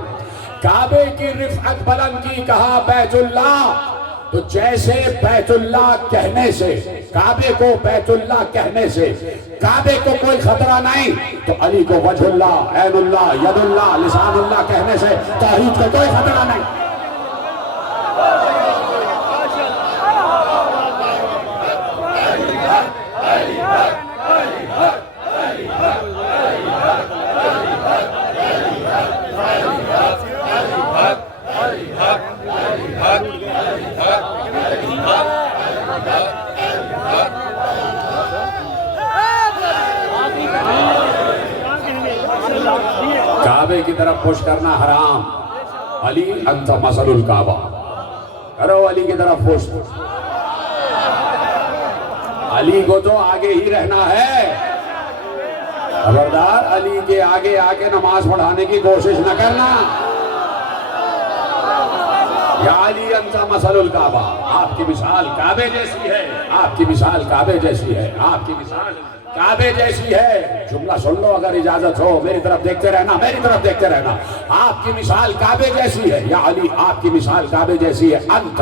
کعبے کی رفعت بلند کی، کہا بیت اللہ. تو جیسے بیت اللہ کہنے سے، کعبے کو بیت اللہ کہنے سے کعبے کو کوئی خطرہ نہیں، تو علی کو وجہ اللہ، عین اللہ، ید اللہ، لسان اللہ کہنے سے توحید کو کوئی خطرہ نہیں. کعبے کی طرف پش کرنا حرام. علی انت مثل الکعبہ. کرو علی کی طرف پش. علی کو تو آگے ہی رہنا ہے. خبردار علی کے آگے آگے نماز پڑھانے کی کوشش نہ کرنا. یا علی انت مثل الکعبہ. آپ کی مثال کعبے جیسی ہے. آپ کی مثال کعبے جیسی ہے. آپ کی مثال کعبے جیسی ہے. جملہ سن لو اگر اجازت ہو. میری طرف دیکھتے رہنا، میری طرف دیکھتے رہنا. آپ کی مثال کعبے جیسی ہے. یا علی آپ کی مثال کعبے جیسی ہے. انت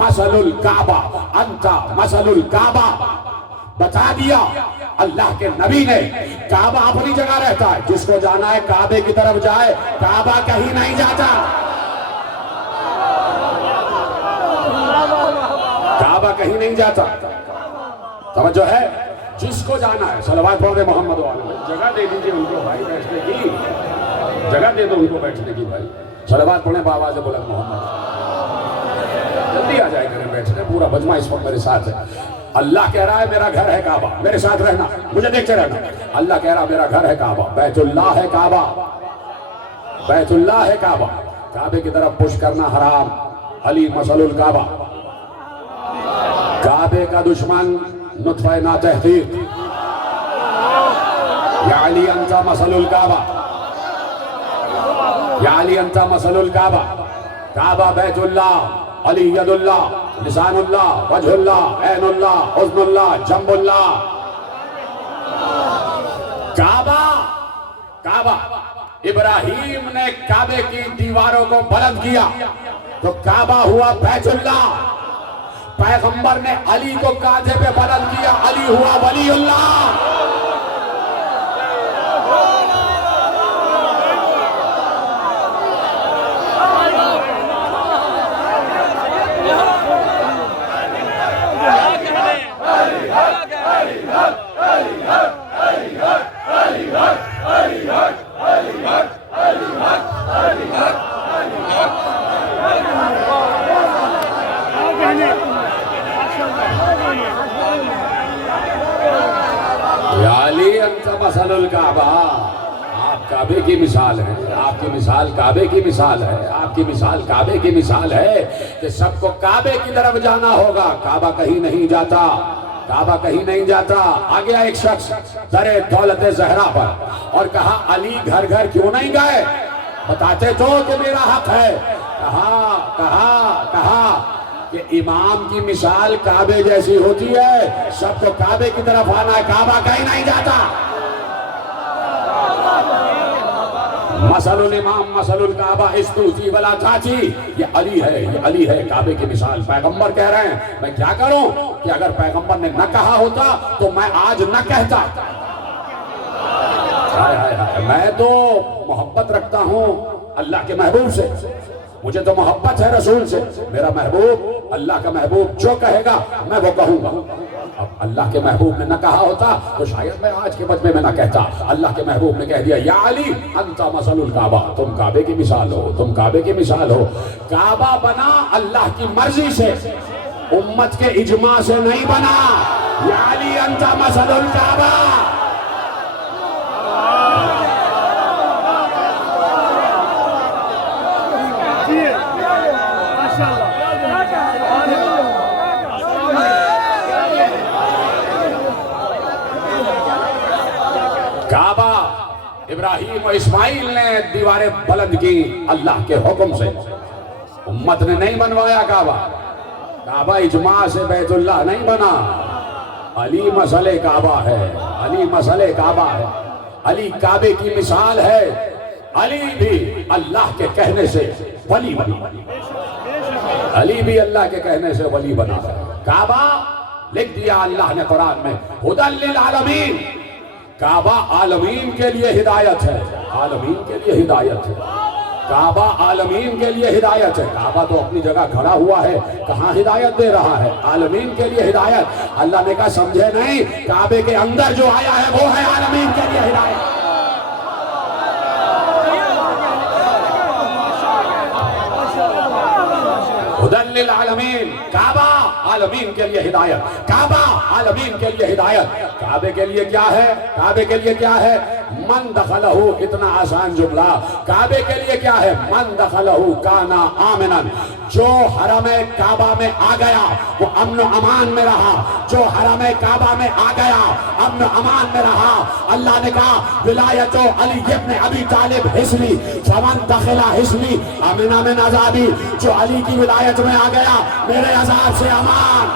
مثل الکعبہ. انت مثل الکعبہ. بتا دیا اللہ کے نبی نے. کعبہ اپنی جگہ رہتا ہے. جس کو جانا ہے کعبے کی طرف جائے. کعبہ کہیں نہیں جاتا. کعبہ کہیں نہیں جاتا. توجہ ہے. جس کو جانا ہے صلوات پڑھ دے محمد والے. جگہ دے دیجئے ان کو بھائی بیٹھنے کی. جگہ دے دو ان کو بیٹھنے کی بھائی. صلوات پڑھیں بآواز بلند محمد. جلدی آ جائے کریں بیٹھنے. پورا مجمع اس وقت میرے ساتھ ہے. اللہ کہہ رہا ہے میرا گھر ہے کعبہ. میرے ساتھ رہنا، مجھے دیکھتے رہنا. اللہ کہہ رہا میرا گھر ہے کعبہ. بیت اللہ ہے کعبہ. بیت اللہ ہے کعبہ. کعبے کی طرف پش کرنا حرام. علی مثل الکعبہ. کعبے کا دشمن نطفہ ناتحقیق. یا علی انت مثل الکعبہ. یا علی انت مثل الکعبہ. کعبہ بیت اللہ، علی ید اللہ، لسان اللہ، وجہ اللہ، عین اللہ، حضن اللہ، جنب اللہ. کعبہ کعبہ ابراہیم نے کعبے کی دیواروں کو بلند کیا تو کعبہ ہوا بیت اللہ. پیغمبر نے علی کو کاندھے پہ بلند کیا، علی ہوا ولی اللہ. علی انت مثل الکعبہ. آپ کعبے کی مثال ہیں. آپ کی مثال کعبے کی مثال ہے. آپ کی مثال کعبے کی مثال ہے کہ سب کو کعبے کی طرف جانا ہوگا. کعبہ کہیں نہیں جاتا. کعبہ کہیں نہیں جاتا. آ گیا ایک شخص در دولت زہرا پر اور کہا علی گھر گھر کیوں نہیں گئے؟ بتاتے تو کہ میرا حق ہے. کہا کہ امام کی مثال کعبے جیسی ہوتی ہے. سب کو کعبے کی طرف آنا ہے. کعبہ کہیں نہیں جاتا. مثل الامام مثل الکعبہ استوتی ولا تاتی، یہ علی ہے، یہ علی ہے کعبے کی مثال۔ پیغمبر کہہ رہے ہیں میں کیا کروں کہ اگر پیغمبر نے نہ کہا ہوتا تو میں آج نہ کہتا۔ میں تو محبت رکھتا ہوں اللہ کے محبوب سے، مجھے تو محبت ہے رسول سے، میرا محبوب اللہ کا محبوب جو کہے گا میں وہ کہوں گا۔ اب اللہ کے محبوب نے نہ کہا ہوتا تو شاید میں آج کے مجمع میں نہ کہتا۔ اللہ کے محبوب نے کہہ دیا یا علی انت مثل الکعبہ، تم کعبے کی مثال ہو، تم کعبے کی مثال ہو۔ کعبہ بنا اللہ کی مرضی سے، امت کے اجماع سے نہیں بنا۔ یا علی انت مثل الکعبہ۔ کعبہ ابراہیم و اسماعیل نے دیواریں بلند کی اللہ کے حکم سے، امت نے نہیں بنوایا کعبہ۔ کعبہ اجماع سے بیت اللہ نہیں بنا۔ علی مسئلہ کعبہ ہے، علی مسئلہ کعبہ ہے، علی کعبے کی مثال ہے۔ علی بھی اللہ کے کہنے سے ولی بنا، علی بھی اللہ کے کہنے سے ولی بنا ہے۔ کعبہ لکھ دیا اللہ نے قرآن میں ھدی للعالمین، کعبہ عالمین کے لیے ہدایت ہے، عالمین کے لیے ہدایت ہے، کعبہ عالمین کے لیے ہدایت ہے۔ کعبہ تو اپنی جگہ کھڑا ہوا ہے، کہاں ہدایت دے رہا ہے؟ عالمین کے لیے ہدایت۔ اللہ نے کہا سمجھے نہیں، کعبے کے اندر جو آیا ہے وہ ہے عالمین کے لیے ہدایت۔ ھدی للعالمین، کعبہ عالمین کے لیے ہدایت، کعبہ عالمین کے لیے ہدایت۔ کعبے کے لیے کیا ہے؟ کعبے کے لیے کیا ہے؟ من دخلہ، اتنا آسان جملہ۔ کعبے کے لیے کیا ہے؟ من دخلہ کانا آمنا، جو حرم کعبہ میں آ گیا وہ امن و امان میں رہا، جو حرم کعبہ میں آ گیا امن و امان میں رہا۔ اللہ نے کہا ولایت علی ابن ابی طالب حسنی فمن دخل حسنی امن من عذابی، جو علی کی ولایت میں آ گیا میرے عذاب سے امان۔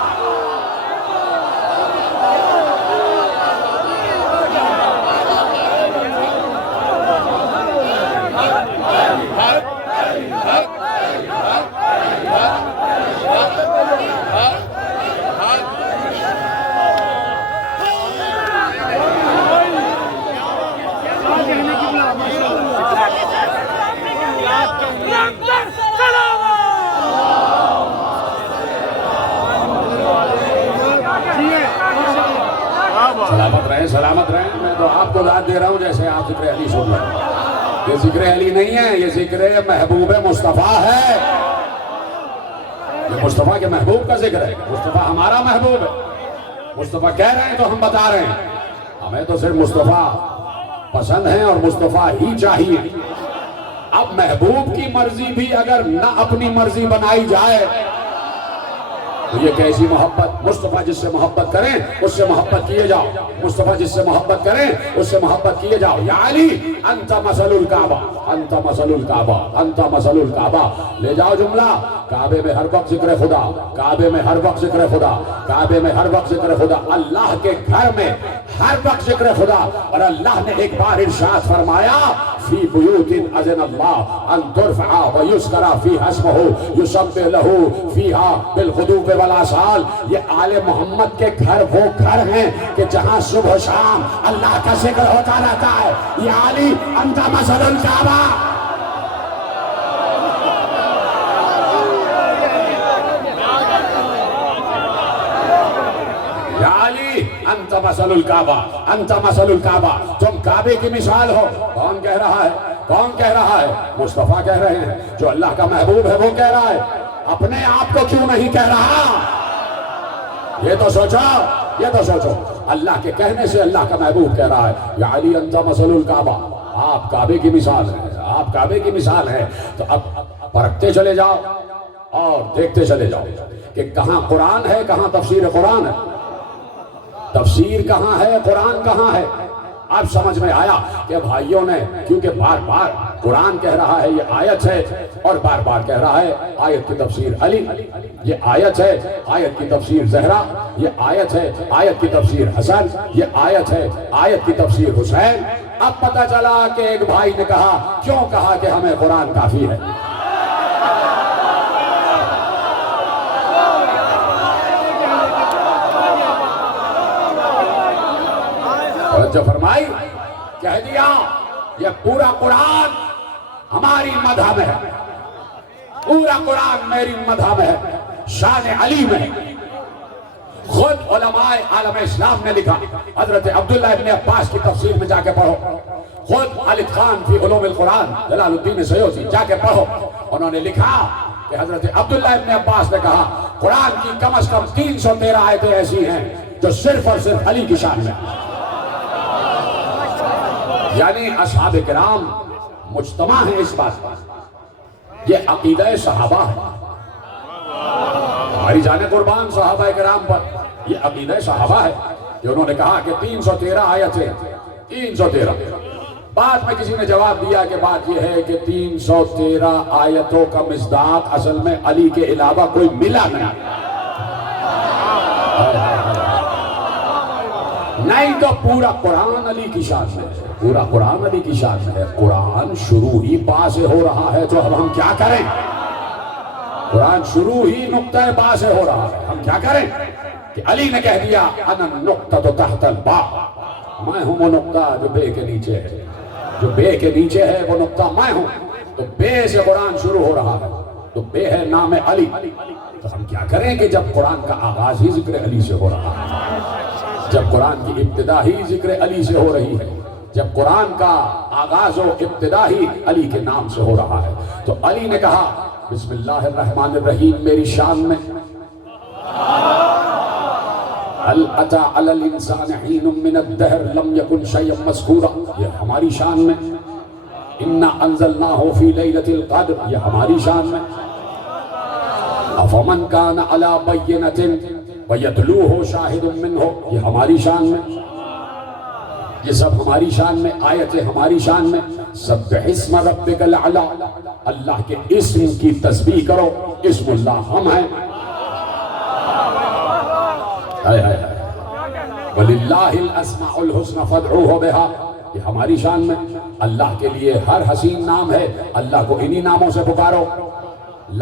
سلامت رہیں، سلامت رہیں۔ میں تو آپ کو داد دے رہا ہوں جیسے آپ ذکر علی سن رہے ہیں۔ یہ ذکر علی نہیں ہے، یہ ذکر محبوب مصطفیٰ ہے۔ یہ مصطفیٰ کے محبوب کا ذکر ہے، مصطفیٰ ہمارا محبوب ہے۔ مصطفیٰ کہہ رہے ہیں تو ہم بتا رہے ہیں، ہمیں تو صرف مصطفیٰ پسند ہیں اور مصطفیٰ ہی چاہیے۔ اب محبوب کی مرضی بھی اگر نہ اپنی مرضی بنائی جائے تو یہ کیسی محبت؟ مصطفیٰ جس سے محبت کریں اس سے محبت کیے جاؤ، مصطفیٰ جس سے محبت کریں اس سے محبت کیے جاؤ۔ یا علی انت مثل الکعبہ، انت مثل الکعبہ، انت مثل الکعبہ۔ لے جاؤ جملہ، کعبے میں ہر وقت ذکر خدا، کعبے میں ہر وقت ذکر خدا، کعبے میں ہر وقت ذکر خدا، اللہ کے گھر میں ہر وقت ذکر خدا۔ اور اللہ نے ایک بار ارشاد فرمایا فی بیوت اذن اللہ ان ترفع ویذکر فیہا اسمہ یسبح لہ فیہا بالغدو والآصال۔ یہ آل محمد کے گھر وہ گھر ہیں کہ جہاں صبح و شام اللہ کا ذکر ہوتا رہتا ہے۔ یا علی انت مثل الکعبہ۔ یا علی انت مثل الکعبہ، انت مثل الکعبہ، تم کعبے کی مثال ہو۔ کون کہہ رہا ہے؟ کون کہہ رہا ہے؟ مصطفیٰ کہہ رہے ہیں، جو اللہ کا محبوب ہے وہ کہہ رہا ہے۔ اپنے آپ کو کیوں نہیں کہہ رہا؟ یہ تو سوچو، یہ تو سوچو۔ اللہ کے کہنے سے اللہ کا محبوب کہہ رہا ہے یا علی انت مثل الکعبہ، آپ کعبے کی مثال ہیں، آپ کعبے کی مثال ہیں۔ تو اب پرکھتے چلے جاؤ اور دیکھتے چلے جاؤ کہ کہاں قرآن ہے، کہاں تفسیر قرآن ہے، تفسیر کہاں ہے، قرآن کہاں ہے۔ اب سمجھ میں آیا کہ بھائیوں نے کیونکہ بار بار قرآن کہہ رہا ہے یہ آیت ہے، اور بار بار کہہ رہا ہے آیت کی تفسیر علی، یہ آیت ہے، آیت کی تفسیر زہرا، یہ آیت ہے، آیت کی تفسیر حسن، یہ آیت ہے، آیت کی تفسیر حسین۔ اب پتہ چلا کہ ایک بھائی نے کہا، کیوں کہا کہ ہمیں قرآن کافی ہے؟ جو فرمائی، کہہ دیا یہ پورا قرآن ہماری مدح میں ہے، پورا قرآن میری مدح میں ہے، شان علی میں ہے۔ خود علماء عالم اسلام نے لکھا، حضرت عبداللہ ابن عباس کی تفسیر میں جا کے پڑھو، خود خالد خان فی علوم القرآن جلال الدین سیوطی جا کے پڑھو، انہوں نے لکھا کہ حضرت عبداللہ ابن عباس نے کہا قرآن کی کم از کم 313 آیتیں ایسی ہیں جو صرف اور صرف علی کی شان میں ہیں۔ یعنی اصحاب کرام مجتمع ہیں اس بات پر، یہ عقیدہ صحابہ ہے، ہماری جان قربان صحابہ کرام پر یہ عقیدہ صحابہ ہے کہ انہوں نے کہا کہ 313 آیتیں، 313۔ بعد میں کسی نے جواب دیا کہ بات یہ ہے کہ 313 آیتوں کا مصداق اصل میں علی کے علاوہ کوئی ملا نہیں تو پورا قرآن علی کی شان میں ہے، پورا قرآن علی کی شان میں ہے۔ قرآن شروع ہی با سے ہو رہا ہے تو اب ہم کیا کریں؟ قرآن شروع ہی نقطہ با سے ہو رہا ہے، ہم کیا کریں؟ کہ علی نے کہہ دیا انا النقطۃ تحت الباء، میں ہوں وہ نقطہ جو بے کے نیچے ہے، جو بے کے نیچے ہے وہ نقطہ میں ہوں، تو بے سے قرآن شروع ہو رہا ہے، تو بے ہے نام علی، تو ہم کیا کریں کہ جب قرآن کا آغاز ہی ذکر علی سے ہو رہا ہے، جب قرآن کی ابتدا ہی ذکر علی سے ہو رہی ہے، جب قرآن کا آغاز و ابتدا ہی علی کے نام سے ہو رہا ہے، تو علی نے کہا بسم اللہ الرحمن الرحیم میری شان میں، هل اتى على الانسان حين من الدهر لم يكن شيئا مذكورا، یہ ہماری شان میں، انا انزلناه في ليلة القدر، یہ ہماری شان میں، افمن كان على بينة ويتلوه شاهد منه، یہ ہماری شان میں، یہ سب ہماری شان میں، آیتیں ہماری شان میں۔ سبح اسم ربک الاعلی، اللہ کے اسم کی تسبیح کرو، اسم اللہ ہم ہیں، وَلِلَّهِ الْأَسْمَعُ الْحُسْنَ فَادْعُوهُ بِهَا، یہ ہماری شان میں، اللہ کے لیے ہر حسین نام ہے، اللہ کو انہی ناموں سے پکارو،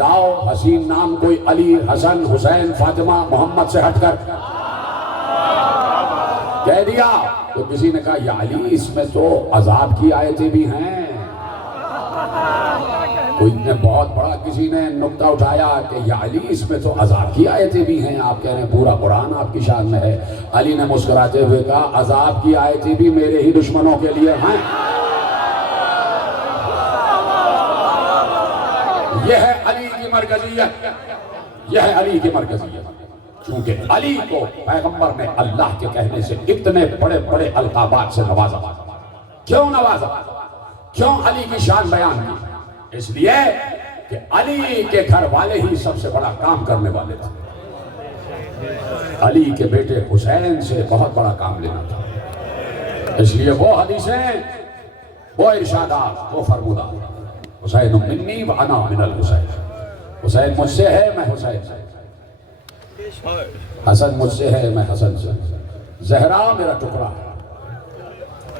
لاؤ حسین نام کوئی علی، حسن، حسین، فاطمہ، محمد سے ہٹ کر کہہ دیا، تو کسی نے کہا یا علی اس میں تو عذاب کی آیتیں بھی ہیں، کوئی نے بہت بڑا کسی نے نقطہ اٹھایا کہ یا علی اس میں تو عذاب کی آیتیں بھی ہیں، آپ کہہ رہے ہیں پورا قرآن آپ کی شان میں ہے۔ علی نے مسکراتے ہوئے کہا عذاب کی آیتیں بھی میرے ہی دشمنوں کے لیے ہیں، یہ ہے علی کی مرکزیت، یہ ہے علی کی مرکزیت، کیونکہ علی کو پیغمبر نے اللہ کے کہنے سے اتنے بڑے بڑے القابات سے نوازا۔ کیوں نوازا؟ کیوں علی کی شان بیان کی؟ اس لیے کہ علی کے گھر والے ہی سب سے بڑا کام کرنے والے تھے، علی کے بیٹے حسین سے بہت بڑا کام لینا تھا، اس لیے وہ حدیثیں، وہ ارشادات، وہ فرمودات، حسین منی وانا من الحسین، حسین مجھ سے ہے میں حسین سے، حسن مجھ سے ہے میں حسن سے، زہرا میرا ٹکڑا ہے،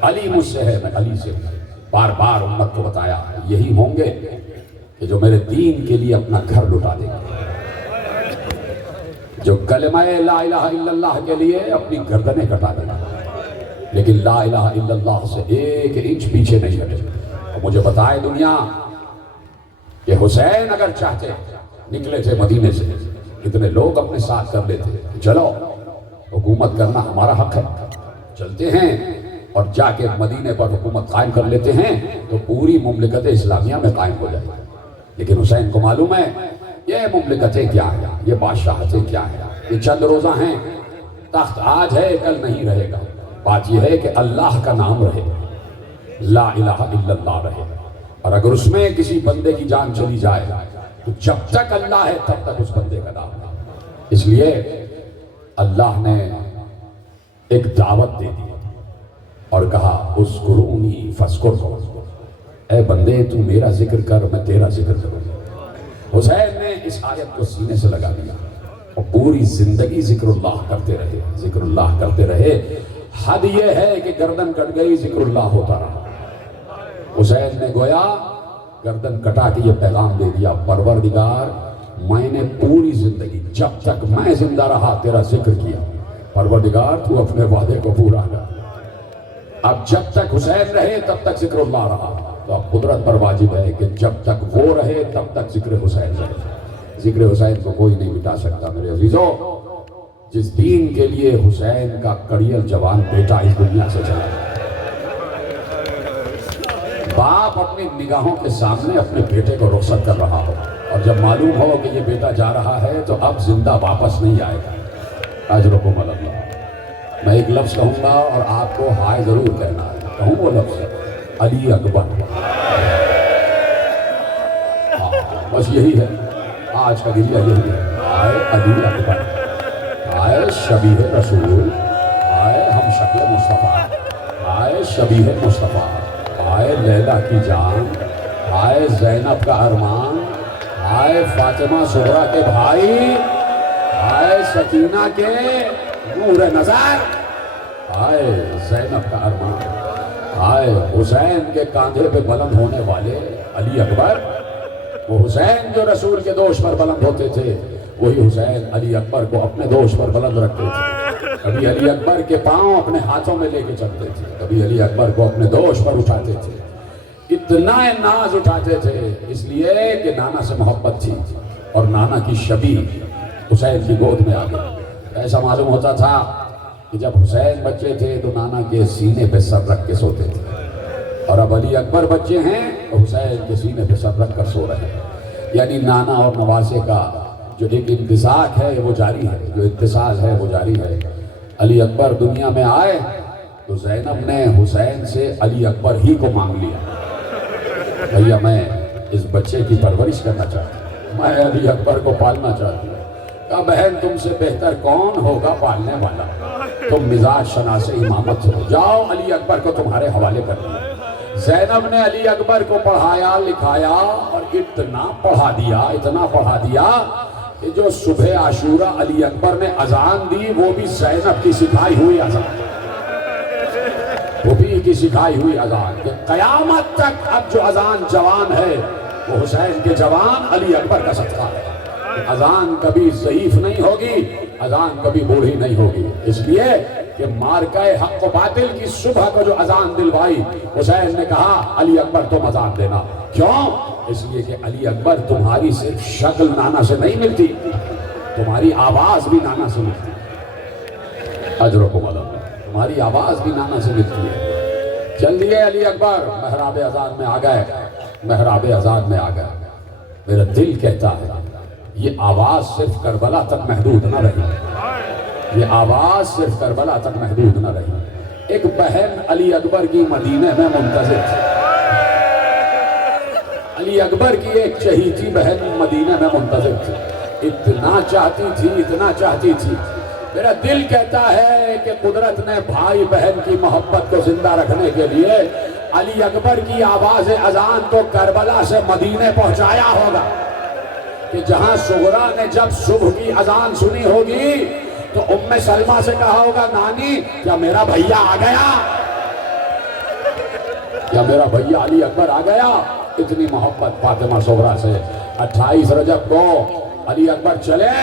علی مجھ سے ہے میں علی سے۔ بار بار امت کو بتایا یہی ہوں گے کہ جو میرے دین کے لیے اپنا گھر لٹا دیں گے، جو کلمہ لا الہ الا اللہ کے لیے اپنی گردنیں کٹا دیں گے، لیکن لا الہ الا اللہ سے ایک انچ پیچھے نہیں ہٹے۔ اور مجھے بتائے دنیا کہ حسین اگر چاہتے نکلے تھے مدینے سے، کتنے لوگ اپنے ساتھ کر لیتے کہ چلو حکومت کرنا ہمارا حق ہے، چلتے ہیں اور جا کے مدینے پر حکومت قائم کر لیتے ہیں تو پوری مملکت اسلامیہ میں قائم ہو جائے۔ لیکن حسین کو معلوم ہے یہ مملکتیں کیا ہیں، یہ بادشاہتیں کیا ہیں، یہ چند روزہ ہیں، تخت آج ہے کل نہیں رہے گا، بات یہ ہے کہ اللہ کا نام رہے، لا الہ الا اللہ رہے، اور اگر اس میں کسی بندے کی جان چلی جائے تو جب تک اللہ ہے تب تک اس بندے کا نام ہے۔ اس لیے اللہ نے ایک دعوت دے دی اور کہا اذکرونی فاذکرکم، اے بندے تو میرا ذکر کر میں تیرا ذکر کروں. حسین نے اس آیت کو سینے سے لگا دیا اور پوری زندگی ذکر اللہ کرتے رہے، ذکر اللہ کرتے رہے. حد یہ ہے کہ گردن کٹ گئی، ذکر اللہ ہوتا رہا. حسین نے گویا گردن کٹا کے یہ پیغام دے دیا، پروردگار میں نے پوری زندگی جب تک میں زندہ رہا تیرا ذکر کیا، پروردگار تو اپنے وعدے کو پورا کر. اب جب تک حسین رہے تب تک ذکر اللہ رہا، تو اب قدرت پر واجب ہے کہ جب تک وہ رہے تب تک ذکر حسین رہے. ذکر حسین کو کوئی نہیں مٹا سکتا. میرے عزیزو، جس دین کے لیے حسین کا کڑیل جوان بیٹا اس دنیا سے چلا گیا، باپ اپنی نگاہوں کے سامنے اپنے بیٹے کو رخصت کر رہا ہو، اور جب معلوم ہو کہ یہ بیٹا جا رہا ہے تو اب زندہ واپس نہیں آئے گا. اجرکم اللہ. میں ایک لفظ کہوں گا اور آپ کو ہائے ضرور کہنا ہے. کہوں وہ لفظ علی اکبر. بس یہی ہے آج کا گریہ، یہی ہے. آئے علی اکبر، آئے شبیہ رسول، آئے ہم شکل مصطفیٰ، آئے شبیہ مصطفیٰ، آئے لیلا کی جان، آئے زینب کا ارمان، آئے فاطمہ صغریٰ کے بھائی، آئے سکینہ کے نور نظر، آئے زینب کا ارمان، آئے حسین کے کاندھے پہ بلند ہونے والے علی اکبر. وہ حسین جو رسول کے دوش پر بلند ہوتے تھے، وہی حسین علی اکبر کو اپنے دوش پر بلند رکھتے تھے. کبھی علی اکبر کے پاؤں اپنے ہاتھوں میں لے کے چلتے تھے، کبھی علی اکبر کو اپنے دوش پر اٹھاتے تھے. اتنا ناز اٹھاتے تھے اس لیے کہ نانا سے محبت تھی، اور نانا کی شبیہ حسین کی گود میں آ گئی. ایسا معلوم ہوتا تھا کہ جب حسین بچے تھے تو نانا کے سینے پہ سر رکھ کے سوتے تھے، اور اب علی اکبر بچے ہیں تو حسین کے سینے پہ سر رکھ کر سو رہے ہیں. یعنی نانا اور نواسے کا جو ایک امتزاج ہے وہ جاری ہے، جو اتصال ہے وہ جاری ہے. علی اکبر دنیا میں آئے تو زینب نے حسین سے علی اکبر ہی کو مانگ لیا. بھیا میں اس بچے کی پرورش کرنا چاہتی ہوں، میں علی اکبر کو پالنا چاہتی ہوں. کہا بہن تم سے بہتر کون ہوگا پالنے والا، تم مزاج شناس امامت ہو، جاؤ علی اکبر کو تمہارے حوالے کر دیا. زینب نے علی اکبر کو پڑھایا لکھایا اور اتنا پڑھا دیا کہ جو صبح عاشورہ علی اکبر نے اذان دی وہ بھی زینب کی سکھائی ہوئی اذان، وہ بھی کی سکھائی ہوئی اذان، کہ قیامت تک اب جو اذان جوان ہے وہ حسین کے جوان علی اکبر کا صدقہ ہے. اذان کبھی ضعیف نہیں ہوگی، اذان کبھی بوڑھی نہیں ہوگی. اس لیے کہ مارکہ حق و باطل کی صبح کو جو اذان دلوائی، حسین نے کہا علی اکبر تم اذان دینا. کیوں؟ اس لیے کہ علی اکبر تمہاری صرف شکل نانا سے نہیں ملتی، تمہاری آواز بھی نانا سے ملتی ہے. اجرکم اللہ. تمہاری آواز بھی نانا سے ملتی ہے. چل دیے علی اکبر محراب اذان میں آ گئے، محراب اذان میں آ گئے. میرا دل کہتا ہے یہ آواز صرف کربلا تک محدود نہ رہی، یہ آواز صرف کربلا تک محدود نہ رہی. ایک بہن علی اکبر کی مدینہ میں منتظر تھی، علی اکبر کی ایک چہیتی بہن مدینہ میں منتظر تھی. اتنا چاہتی تھی. میرا دل کہتا ہے کہ قدرت نے بھائی بہن کی محبت کو زندہ رکھنے کے لیے علی اکبر کی آواز اذان تو کربلا سے مدینے پہنچایا ہوگا، کہ جہاں صغریٰ نے جب صبح کی اذان سنی ہوگی تو ام سلمہ سے کہا ہوگا نانی کیا میرا بھیا آ گیا، کیا میرا بھیا علی اکبر آ گیا. اتنی محبت فاطمہ صغریٰ سے. 28 رجب کو علی اکبر چلے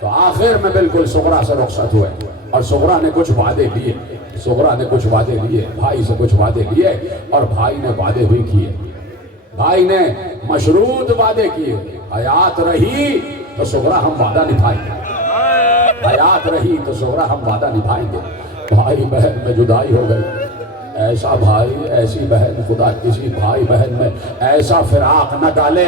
تو آخر میں بالکل صغریٰ سے رخصت ہوئے، اور صغریٰ نے کچھ وعدے لیے، بھائی سے کچھ وعدے لیے، اور بھائی نے وعدے بھی کیے. بھائی نے مشروط وعدے کیے، حیات رہی تو صغریٰ ہم وعدہ نبھائیں گے، حیات رہی تو صغریٰ ہم وعدہ نبھائیں گے. بھائی بہن میں جدائی ہو گئی. ایسا بھائی ایسی بہن، خدا کسی بھائی بہن میں ایسا فراق نہ ڈالے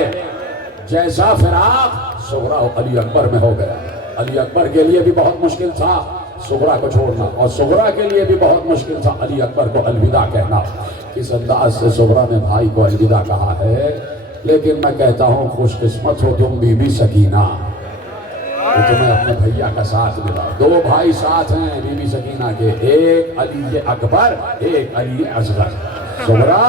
جیسا فراق صغریٰ علی اکبر میں ہو گیا. علی اکبر کے لیے بھی بہت مشکل تھا صغریٰ کو چھوڑنا، اور صغریٰ کے لیے بھی بہت مشکل تھا علی اکبر کو الوداع کہنا. اس انداز سے صغریٰ نے بھائی کو الوداع کہا ہے. لیکن میں کہتا ہوں خوش قسمت ہو تم بی بی سکینہ کہ تمہیں اپنے بھیا کا ساتھ ملا. 2 بھائی ساتھ ہیں بی بی سکینہ کے، ایک علی اکبر ایک علی اصغر. صغریٰ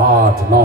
8, 9,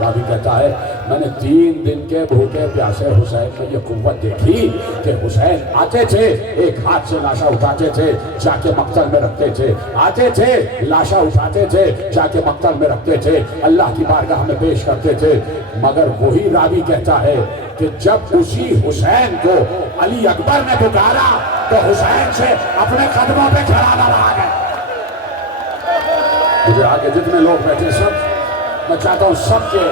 راوی کہتا ہے میں نے 3 دن کے بھوکے پیاسے حسین میں یہ قوت دیکھی کہ حسین آتے تھے، ایک ہاتھ سے لاشا اٹھاتے تھے، جا کے مقتل میں رکھتے تھے، آتے تھے لاشا اٹھاتے تھے، جا کے مقتل میں رکھتے تھے، اللہ کی بارگاہ میں پیش کرتے تھے۔ مگر وہی راوی کہتا ہے کہ جب اسی حسین کو علی اکبر نے پکارا تو حسین سے اپنے قدموں پہ کھڑا نہ رہا گیا۔ مجھے آگے جتنے لوگ بیٹھے سب، میں چاہتا ہوں سب کے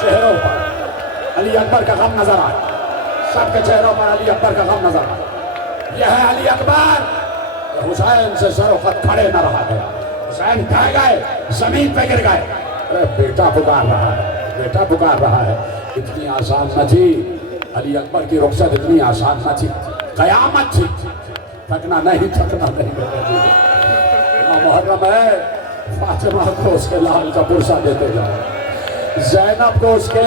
چہروں پر علی اکبر کا غم نظر آئے، سب کے چہروں پر علی اکبر کا غم نظر آئے۔ یہ ہے علی اکبر، حسین سے سر وقت کھڑے نہ رہا گیا، حسین ڈھہ گئے، زمین پہ گر گئے۔ ارے بیٹا پکار رہا ہے، بیٹا پکار رہا ہے۔ اتنی آسان نہ تھی علی اکبر کی رخصت، اتنی آسان نہ تھی، قیامت تھی، تھکنا نہیں، تھکنا نہیں۔ محرم ہے، فاطمہ کو اس کے لال کا پرسہ دیتے جاؤ، زینب کو اس کے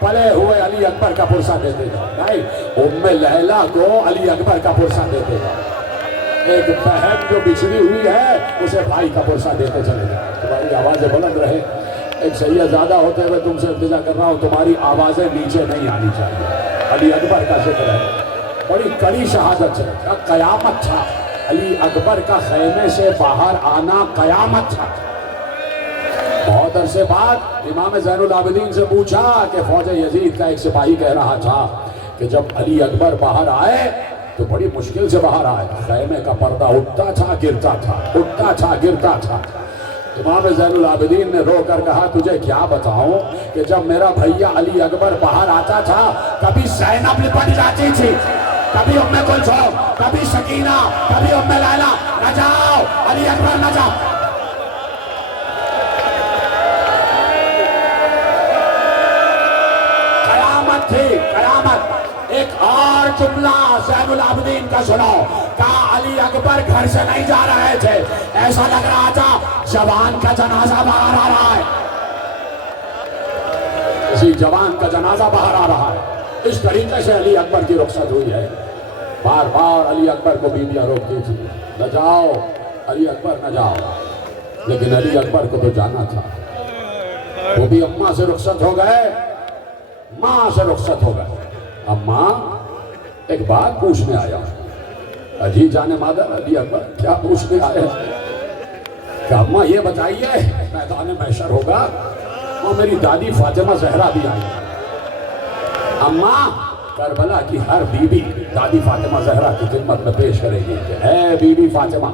پلے ہوئے علی اکبر کا پرسہ دیتے جاؤ، نہیں ام لیلا کو علی اکبر کا پرسہ دیتے جاؤ، ایک بہن جو بچھڑی ہوئی ہے اسے بھائی کا پرسہ دیتے چلے جاؤ۔ تمہاری آوازیں بلند رہے۔ ایک سید زیادہ ہوتے ہوئے تم سے التجا کر رہا ہوں، تمہاری آوازیں نیچے نہیں آنی چاہیے۔ علی اکبر کا ذکر ہے، بڑی کڑی شہادت ہے، قیامت تھا۔ علی اکبر کا خیمے سے باہر آنا قیامت تھا۔ بہت عرصے بعد امام زین العابدین سے پوچھا کہ فوج یزید کا ایک سپاہی کہہ رہا تھا کہ جب علی اکبر باہر آئے تو بڑی مشکل سے باہر آئے، خیمے کا پردہ اٹھتا تھا گرتا تھا، اٹھتا تھا گرتا تھا۔ امام زین العابدین نے رو کر کہا تجھے کیا بتاؤں کہ جب میرا بھیا علی اکبر باہر آتا تھا کبھی زینب لپٹ جاتی تھی، کبھی ام کلثوم، کبھی سکینہ، کبھی ام لیلا، نہ جاؤ علی اکبر نہ جاؤ۔ قیامت تھی، قیامت۔ ایک اور جملہ زین العابدین کا سنو، کہا علی اکبر گھر سے نہیں جا رہے تھے، ایسا لگ رہا تھا جوان کا جنازہ باہر آ رہا ہے، کسی جوان کا جنازہ باہر آ رہا ہے۔ اس طریقے سے علی اکبر کی رخصت ہوئی ہے۔ بار بار علی اکبر کو بیویاں روکتی تھی، نہ جاؤ علی اکبر نہ جاؤ، لیکن علی اکبر کو تو جانا تھا۔ وہ بھی اماں سے رخصت ہو گئے، ماں سے رخصت ہو گئے۔ اماں ایک بات پوچھنے آیا ہوں۔ اجی جانے مادر علی اکبر کیا پوچھنے آئے کہ اماں یہ بتائیے میدان محشر ہوگا اور میری دادی فاطمہ زہرا بھی آئی۔ اماں کربلا کی ہر بی بی دادی فاطمہ زہرا کی خدمت میں پیش کرے گی کہ اے بی بی فاطمہ،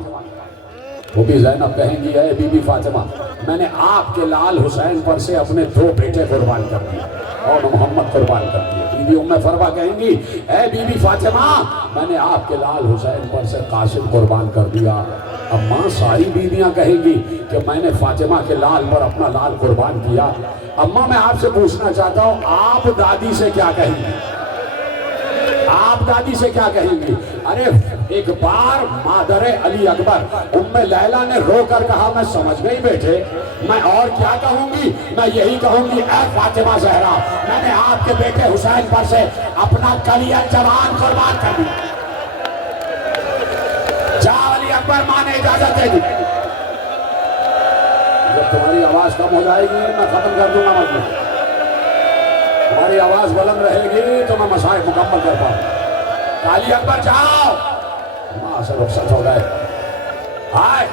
وہ بھی زینب کہیں گی اے بی بی فاطمہ میں نے آپ کے لال حسین پر سے اپنے 2 بیٹے قربان کر دیے اور محمد قربان کر دیے۔ بی بی ام فروا کہیں گی اے بی بی فاطمہ میں نے آپ کے لال حسین پر سے قاسم قربان کر دیا۔ اماں ساری بیویاں کہیں گی کہ میں نے فاطمہ کے لال پر اپنا لال قربان کیا۔ اماں میں آپ سے پوچھنا چاہتا ہوں آپ دادی سے کیا کہیں گی؟ آپ دادی سے کیا کہیں گی؟ ارے ایک بار مادر علی اکبر ام لیلا نے رو کر کہا میں سمجھ گئی بیٹے، میں اور کیا کہوں گی؟ میں یہی کہوں گی اے فاطمہ زہرا میں نے آپ کے بیٹے حسین پر سے اپنا کلیہ جوان قربان کر دیا۔ جاؤ علی اکبر، ماں نے اجازت دے دی۔ جب تمہاری آواز کم ہو جائے گی میں ختم کر دوں گا مجلس، تمہاری آواز بلند رہے گی تو میں مصائب مکمل کر پاؤں۔ علی اکبر جاؤ، ماں سے رخصت ہو گئے۔ آئے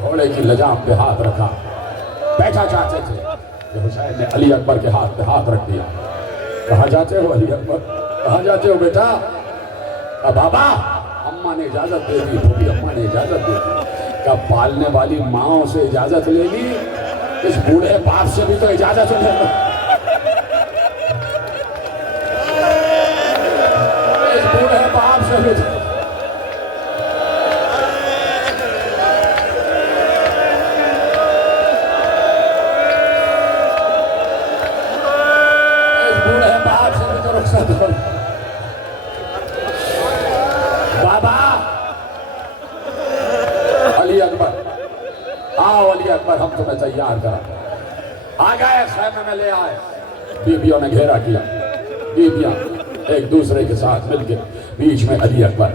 گھوڑے کی لجام پہ ہاتھ رکھا، بیٹھا چاہتے تھے کہ حسین نے علی اکبر کے ہاتھ پہ ہاتھ رکھ دیا۔ کہاں جاتے ہو علی اکبر، کہاں جاتے ہو بیٹا؟ بابا اماں نے اجازت دے دی، پھوپھی اماں نے اجازت دے دی۔ کب پالنے والی ماں سے اجازت لے لی، اس بوڑھے باپ سے بھی تو اجازت لے لی۔ بوڑھے باپ سے بھی تو رخصت ہو۔ بابا علی اکبر آؤ، علی اکبر ہم تمہیں تیار کرا۔ آ گئے، خیمے میں لے آئے، بیویوں نے گھیرا کیا، بیویاں ایک دوسرے کے ساتھ مل کے، بیچ میں علی اکبر۔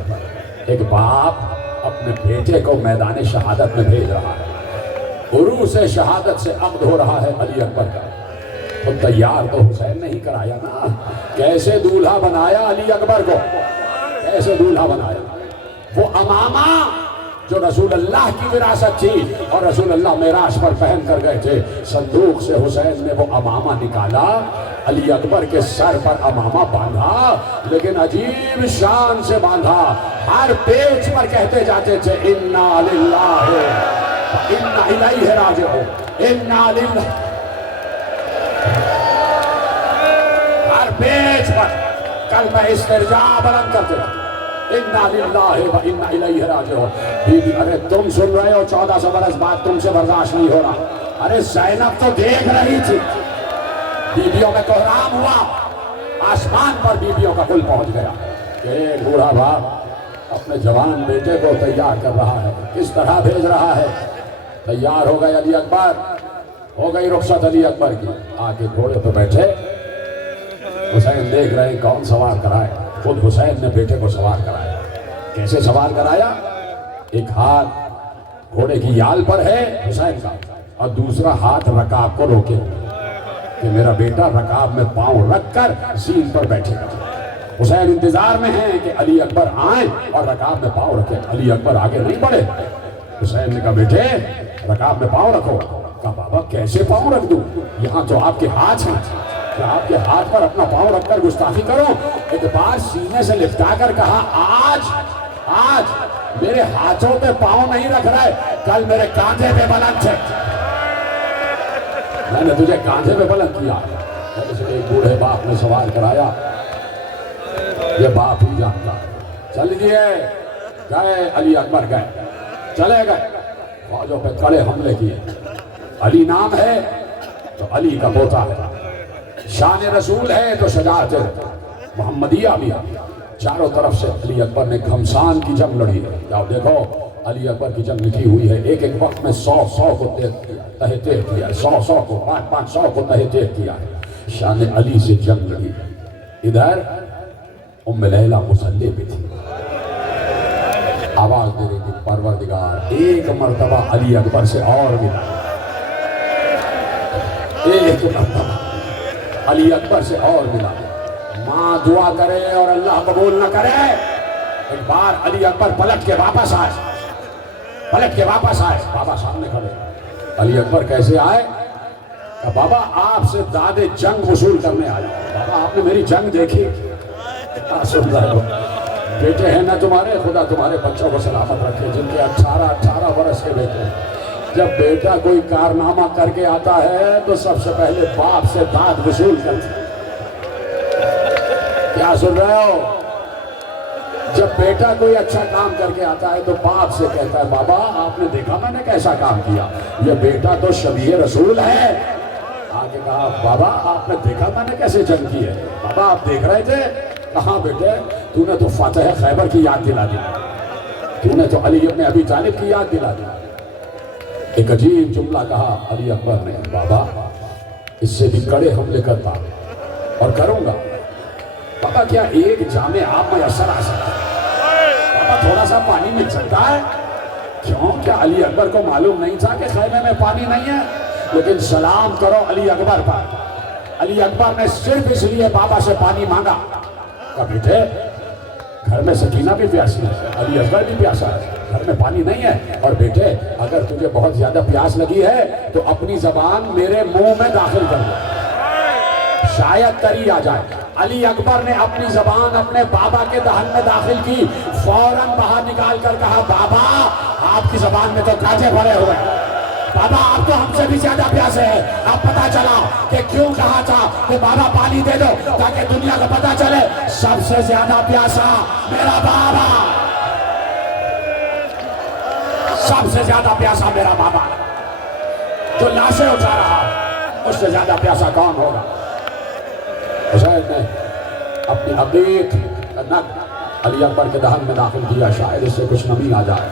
ایک باپ اپنے بیٹے کو میدان شہادت میں بھیج رہا ہے، عروس شہادت سے عقد ہو رہا ہے علی اکبر کا. تو تیار تو حسین نے ہی کرایا نا. کیسے دولہا بنایا علی اکبر کو, کیسے دولہا بنایا. وہ امامہ جو رسول اللہ کی وراثت تھی اور رسول اللہ معراج پر پہن کر گئے تھے, صندوق سے حسین نے وہ امامہ نکالا, علی اکبر کے سر پر امامہ باندھا, لیکن عجیب شان سے باندھا. ہر پیچ پر کہتے جاتے تھے انا للہ انا الیہ راجعون, انا للہ. ہر پیچ پر کلمہ استرجاع بلند کرتے تھے انا للہ و انا الیہ راجعون. بی بی ارے تم سن رہے ہو 1400 برس بعد تم سے برداشت نہیں ہو رہا. ارے زینب تو دیکھ رہی تھی, بیویوں میں کوہرام ہوا, آسمان پر بیویوں کا کل پہنچ گیا. ایک بوڑھا باپ اپنے جوان بیٹے کو تیار کر رہا ہے, کس طرح بھیج رہا ہے. تیار ہو گئے علی اکبر, ہو گئی رخصت علی اکبر کی. آ کے گھوڑے پہ بیٹھے, حسین دیکھ رہے ہیں کون سوار کرائے. خود حسین نے بیٹے کو سوار کرایا. کیسے سوار کرایا؟ ایک ہاتھ گھوڑے کی یال پر ہے حسین کا, اور دوسرا ہاتھ رکاب کو روکے کہ میرا بیٹا رکاب میں پاؤں رکھ کر زین پر بیٹھے گا. حسین انتظار میں ہیں کہ علی اکبر آئیں اور رکاب میں پاؤں رکھیں. علی اکبر آگے نہیں بڑھے. حسین نے کہا بیٹے رکاب میں پاؤں رکھو. کہا بابا کیسے پاؤں رکھ دوں, یہاں تو آپ کے ہاتھ ہیں, کہ آپ کے ہاتھ پر اپنا پاؤں رکھ کر گستاخی کرو. ایک بار سینے سے لپٹا کر کہا آج میرے ہاتھوں پہ پاؤں نہیں رکھ رہے, کل میرے کاندھے پہ بلند تھے, میں نے تجھے کاندھے پہ بلند کیا. ایک بوڑھے باپ نے سوار کرایا, یہ باپ ہی جانتا. چل دیے گئے, علی اکبر گئے, چلے گئے, فوجوں پہ کڑے حملے کیے. علی نام ہے تو علی کا پوتا ہے, شان رسول ہے تو شجاعت محمدیہ بھی. چاروں طرف سے علی اکبر نے گھمسان کی جنگ لڑی ہے. آپ دیکھو علی اکبر کی جنگ لکھی ہوئی ہے, ایک ایک وقت میں 100 کو تہہ تیغ کیا, 100 کو 500 کو تہہ تیغ کیا ہے. شان علی سے جنگ لڑی. ادھر ام لیلہ مصلی پہ تھی, آواز دے رہی تھی پروردگار ایک مرتبہ علی اکبر سے اور ملا, ایک مرتبہ علی اکبر سے اور ملا. ماں دعا کرے اور اللہ قبول نہ کرے. ایک بار علی اکبر پلٹ کے واپس آئے, بابا سامنے کھڑے. علی اکبر کیسے آئے؟ کہ بابا آپ سے داد جنگ وصول کرنے آیا. بابا آپ نے میری جنگ دیکھی؟ سن رہے ہو بیٹے ہیں نا تمہارے, خدا تمہارے بچوں کو سلامت رکھے جن کے 18 برس کے بیٹے. جب بیٹا کوئی کارنامہ کر کے آتا ہے تو سب سے پہلے باپ سے داد وصول کرتے ہیں. کیا سن رہے ہو؟ جب بیٹا کوئی اچھا کام کر کے آتا ہے تو باپ سے کہتا ہے بابا آپ نے دیکھا میں نے کیسا کام کیا, یہ بیٹا تو شبیہ رسول ہے. آگے کہا بابا آپ نے دیکھا میں نے کیسے جنگ کی ہے؟ بابا آپ دیکھ رہے تھے؟ کہاں بیٹے تو نے تو فاتح خیبر کی یاد دلا دی, تو نے تو علی ابن ابی طالب کی یاد دلا دی. ایک عجیب جملہ کہا علی اکبر نے, بابا اس سے بھی کڑے حملے کرتا اور کروں گا. بابا کیا ایک جامع آپ میسر آ سکتا ہے؟ بابا تھوڑا سا پانی مل سکتا ہے؟ کیوں, کیا علی اکبر کو معلوم نہیں تھا کہ خیمے میں پانی نہیں ہے؟ لیکن سلام کرو علی اکبر پر. علی اکبر نے صرف اس لیے بابا سے پانی مانگا کہ بیٹے گھر میں سکینہ بھی پیاسی ہے, علی اکبر بھی پیاسا ہے, گھر میں پانی نہیں ہے, اور بیٹے اگر تجھے بہت زیادہ پیاس لگی ہے تو اپنی زبان میرے منہ میں داخل کر دو, شاید تری آ جائے. علی اکبر نے اپنی زبان اپنے بابا کے دہن میں داخل کی, فوراً باہر نکال کر کہا بابا آپ کی زبان میں تو کانٹے بھرے ہوئے ہیں, بابا آپ تو ہم سے بھی زیادہ پیاسے ہیں. اب پتا چلا کہ کیوں کہا تھا کہ بابا پانی دے دو, تاکہ دنیا کو پتا چلے سب سے زیادہ پیاسا میرا بابا, سب سے زیادہ پیاسا میرا بابا, جو لاشیں اٹھا رہا اس سے زیادہ پیاسا کون ہوگا. حسین نے اپنی عقیق نک علی اکبر کے دہن میں داخل کیا, شاید اس سے کچھ نمی آ جائے,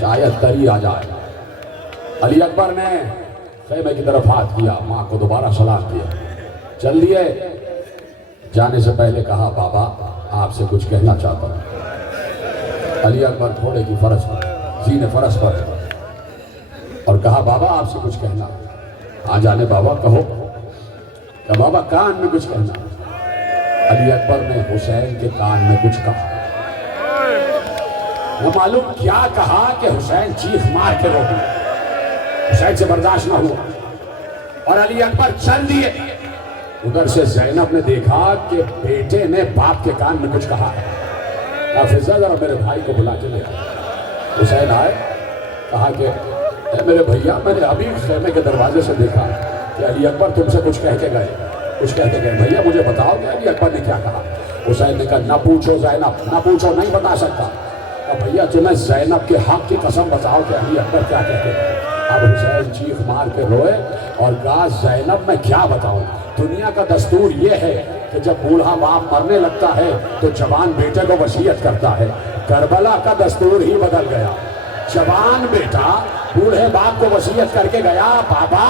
شاید تری آ جائے. علی اکبر نے خیمے کی طرف ہاتھ کیا, ماں کو دوبارہ سلام کیا, چل دیے. جانے سے پہلے کہا بابا آپ سے کچھ کہنا چاہتا ہوں. علی اکبر گھوڑے کی فرس پر, زین فرس پر, اور کہا بابا آپ سے کچھ کہنا. ہاں جانے بابا کہو. کہ بابا کان میں کچھ کہنا. علی اکبر نے حسین کے کان میں کچھ کہا. نہ معلوم کیا کہا کہ حسین چیخ مار کے رو گئے. حسین سے برداشت نہ ہوا اور علی اکبر چل دیے. ادھر سے زینب نے دیکھا کہ بیٹے نے باپ کے کان میں کچھ کہا ہے. فضا ذرا میرے بھائی کو بلا کے لے آئے. حسین آئے. کہا کہ اے میرے بھیا میں نے ابھی خیمے کے دروازے سے دیکھا کہ علی اکبر تم سے کچھ کہہ کے گئے. کچھ کہہ کے گئے. بھیا مجھے بتاؤ کہ علی اکبر نے کیا کہا. حسین نے کہا نہ پوچھو زینب نہ پوچھو نہیں بتا سکتا. بھیا تمہیں زینب کے حق کی قسم بتاؤ کہ علی اکبر کیا کہتے ہیں. اب حسین چیخ مار کے روئے اور کہا زینب میں کیا بتاؤں. دنیا کا دستور یہ ہے کہ جب بوڑھا باپ مرنے لگتا ہے تو جوان بیٹے کو وصیت کرتا ہے. کربلا کا دستور ہی بدل گیا. جوان بیٹا بوڑھے باپ کو وصیت کر کے گیا بابا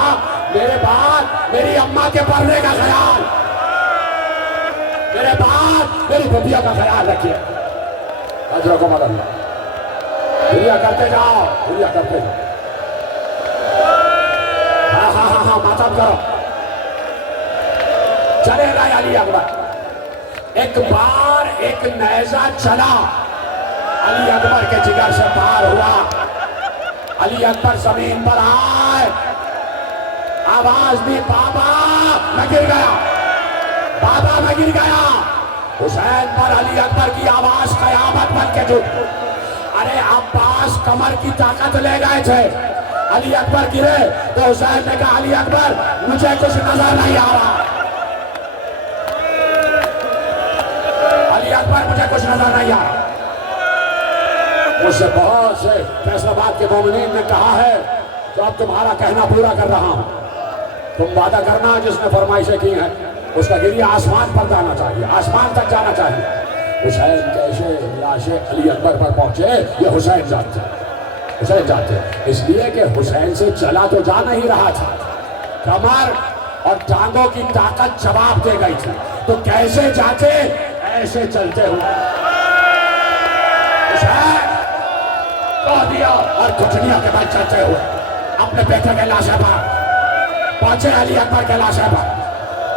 میرے بعد میری اماں کے پڑھنے کا خیال, میرے بعد میری بھبیا کا خیال رکھیے. اجرکم اللہ. دنیا کرتے جاؤ دنیا کرتے جاؤ. ہاں ہاں ہاں ہاں ماتم کرو. چلے گئے علی اکبر. ایک بار ایک نیزہ چلا علی اکبر کے جگر سے پار ہوا. علی اکبر زمین پر آئے. آواز دی بابا میں گر گیا بابا میں گر گیا. حسین پر علی اکبر کی آواز قیامت بن کے جھک. ارے عباس کمر کی طاقت لے گئے تھے. علی اکبر گرے تو حسین نے کہا علی اکبر مجھے کچھ نظر نہیں آ رہا. علی اکبر مجھے کچھ نظر نہیں آ رہا. مجھ سے بہت سے فیصل آباد کے مومنین نے کہا ہے تو اب تمہارا کہنا پورا کر رہا ہوں. تم وعدہ کرنا جس نے فرمائشیں کی ہیں اس کا گریہ آسمان پر جانا چاہیے, آسمان تک جانا چاہیے. حسین کیسے لاشیں علی اکبر پر پہنچے یہ حسین جانتے حسین جانتے اس لیے کہ حسین سے چلا تو جا نہیں رہا تھا. کمر اور ٹانگوں کی طاقت جواب دے گئی تھی. تو کیسے جاتے ایسے چلتے ہوئے حسین کہہ دیا اور گھٹنیوں کے بل چلتے ہوئے اپنے بیٹے کے لاشیں پر پہنچے. علی اکبر کے لاشیں پر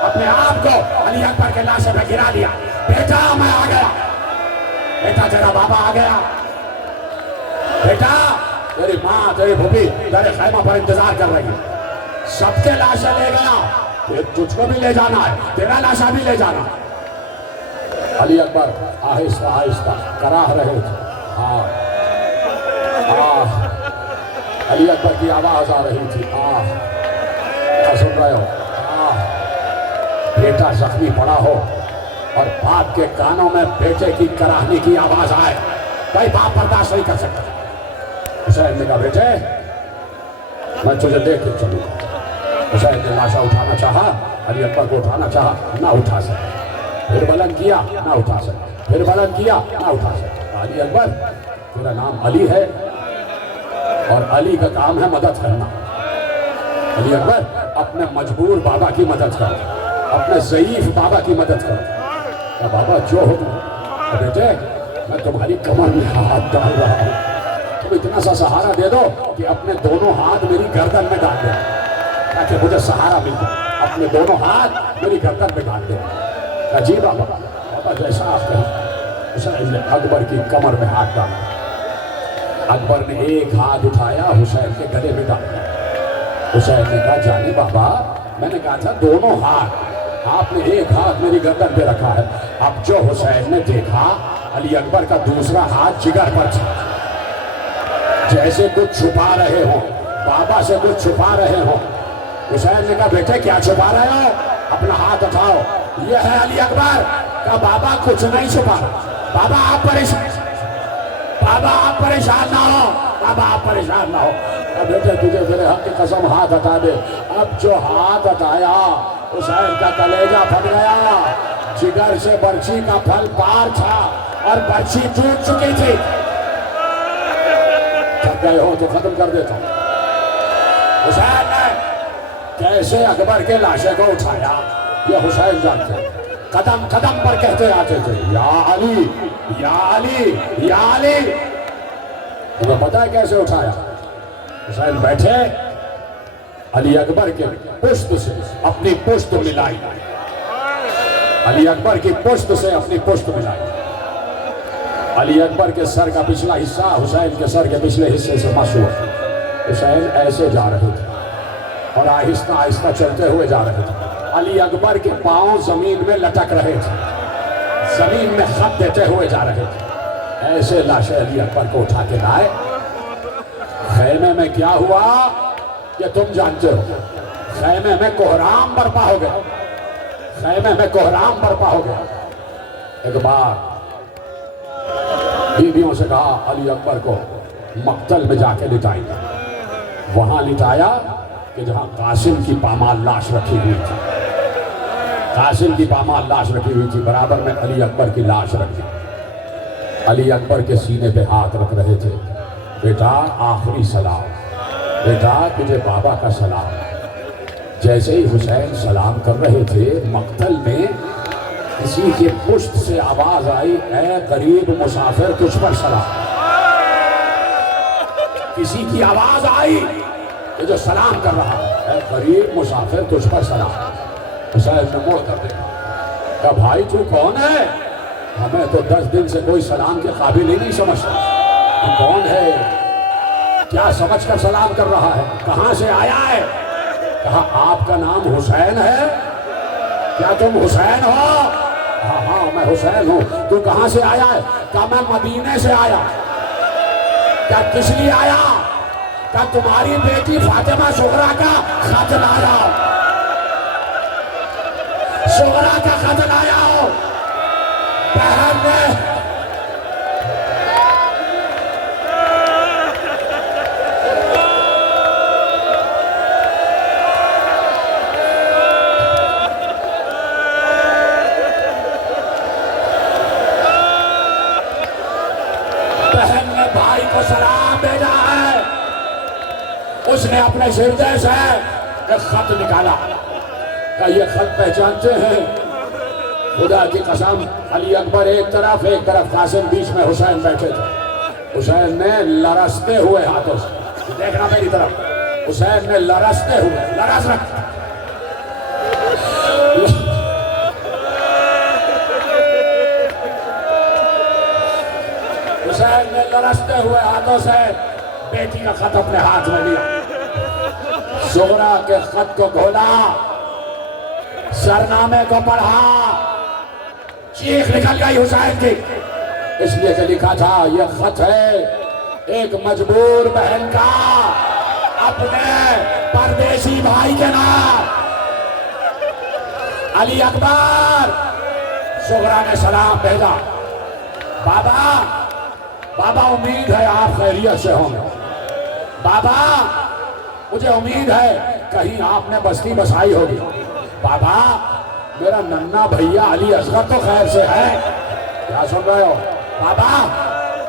اپنے آپ کو علی اکبر کے لاشیں پہ گرا دیا. بیٹا میں آ گیا. بیٹا تیرا بابا آ گیا. بیٹا تیری ماں تیری بھوپی تیرے خیمہ پر انتظار کر رہی ہے. سب کے لاشیں لے گیا. تجھ کو بھی لے جانا ہے تیرا لاشا بھی لے جانا. علی اکبر آہستہ آہستہ کراہ رہے تھے. علی اکبر کی آواز آ رہی تھی. کیا سن رہے ہو. بیٹا زخمی پڑا ہو اور باپ کے کانوں میں بیٹے کی کراہنے کی آواز آئے. بھائی باپ برداشت نہیں کر سکتا. حسین نے کہا بیٹے میں تجھے دیکھ کے چلوں. حسین نے لاشا اٹھانا چاہا. علی اکبر کو اٹھانا چاہا نہ اٹھا سکے. پھر بلند کیا نہ اٹھا سکے. پھر بلند کیا نہ اٹھا سکے. علی اکبر تیرا نام علی ہے اور علی کا کام ہے مدد کرنا. علی اکبر اپنے مجبور بابا کی مدد کرو, اپنے ضعیف بابا کی مدد کرو. بابا جو ہو بیٹے میں تمہاری کمر میں ہاتھ ڈال رہا ہوں. تم اتنا سا سہارا دے دو کہ اپنے دونوں ہاتھ میری گردن میں ڈال دے تاکہ مجھے سہارا مل جائے. اپنے دونوں ہاتھ میری گردن میں ڈال دے. جی بابا بابا جیسا آپ کہیں. حسین نے اکبر کی کمر میں ہاتھ ڈالا. اکبر نے ایک ہاتھ اٹھایا حسین کے گلے میں ڈالا. حسین نے کہا جانے بابا میں نے کہا تھا دونوں ہاتھ, آپ نے ایک ہاتھ میری گردن پہ رکھا ہے. اب جو حسین نے دیکھا علی اکبر کا دوسرا ہاتھ جگر پر تھا, جیسے کچھ چھپا رہے ہوں, بابا سے کچھ چھپا رہے ہوں. حسین نے کہا بیٹے کیا چھپا رہے ہو, اپنا ہاتھ اٹھاؤ. یہ ہے علی اکبر. کہا بابا کچھ نہیں چھپا. بابا آپ پریشان نہ ہو. بابا آپ پریشان نہ ہو. بیٹے تجھے میرے حق کی قسم ہاتھ ہٹا دے. اب جو ہاتھ ہٹایا حسین کا کلیجہ پھٹ گیا. جگر سے برچی کا پھل پار تھا اور برچی ٹوٹ چکی تھی. تھک گئے ہو تو ختم کر دیتا ہوں. حسین نے کیسے اکبر کے لاشے کو اٹھایا یہ حسین جانتے ہیں. قدم قدم پر کہتے آتے تھے یا علی یا علی یا علی. تمہیں پتا ہے کیسے اٹھایا. حسین بیٹھے، علی اکبر کے پشت سے اپنی پشت ملائی، علی اکبر کی پشت سے اپنی پشت ملائی، علی اکبر کے سر کا پچھلا حصہ حسین کے سر کے پچھلے حصے سے مس ہوا۔ حسین ایسے جا رہے تھے اور آہستہ آہستہ چلتے ہوئے جا رہے تھے، علی اکبر کے پاؤں زمین میں لٹک رہے تھے، زمین میں خط دیتے ہوئے جا رہے تھے۔ ایسے لاش علی اکبر کو اٹھا کے لائے۔ خیمے میں کیا ہوا یہ تم جانتے ہو، خیمے میں کوہرام برپا ہو گیا، خیمے میں کوہرام برپا ہو گیا۔ ایک بار بیویوں سے کہا علی اکبر کو مقتل میں جا کے لٹائیں گے، وہاں لٹایا کہ جہاں قاسم کی پامال لاش رکھی ہوئی تھی، قاسم کی پامال لاش رکھی ہوئی تھی، برابر میں علی اکبر کی لاش رکھی۔ علی اکبر کے سینے پہ ہاتھ رکھ رہے تھے، بیٹا آخری سلام، بیٹا تجھے بابا کا سلام۔ جیسے ہی حسین سلام کر رہے تھے، مقتل میں کسی کے پشت سے آواز آئی، اے غریب مسافر تجھ پر سلام۔ کسی کی آواز آئی کہ جو سلام کر رہا ہے، اے غریب مسافر تجھ پر سلام۔ حسین نے موڑ کر دیا، کہا بھائی تو کون ہے؟ ہمیں تو 10 دن سے کوئی سلام کے قابل ہی نہیں سمجھتا، تو کون ہے؟ کیا سمجھ کر سلام کر رہا ہے؟ کہاں سے آیا ہے؟ کہا آپ کا نام حسین ہے؟ کیا تم حسین ہو؟ ہاں ہاں میں حسین ہوں۔ تو کہاں سے آیا ہے؟ کہا میں مدینے سے آیا۔ کیا کس لیے آیا؟ کہا تمہاری بیٹی فاطمہ صغریٰ کا خط لایا ہو، صغریٰ کا خط لایا ہو۔ بہن نے بھائی کو سلام بھیجا ہے۔ اس نے اپنے سردے سے ایک خط نکالا، کہ یہ خط پہچانتے ہیں؟ خدا کی قسم، علی اکبر ایک طرف قاسم، بیچ میں حسین بیٹھے تھے۔ حسین نے لرزتے ہوئے ہاتھوں سے، دیکھنا میری طرف، حسین نے لرزتے ہوئے، لرز رکھ حسین نے لرزتے ہوئے ہاتھوں سے بیٹی کا خط اپنے ہاتھ میں لیا، صغریٰ کے خط کو کھولا، سرنامے کو پڑھا، چیخ نکل گئی حسین کی، اس لیے کہ لکھا تھا یہ خط ہے ایک مجبور بہن کا اپنے پردیسی بھائی کے نام۔ علی اکبر، صغریٰ نے سلام بھیجا، بابا امید ہے آپ خیریت سے ہوں گے، بابا مجھے امید ہے کہیں آپ نے بستی بسائی ہوگی، بابا میرا ننھا بھیا علی اصغر تو خیر سے ہے، کیا سن رہے ہو؟ بابا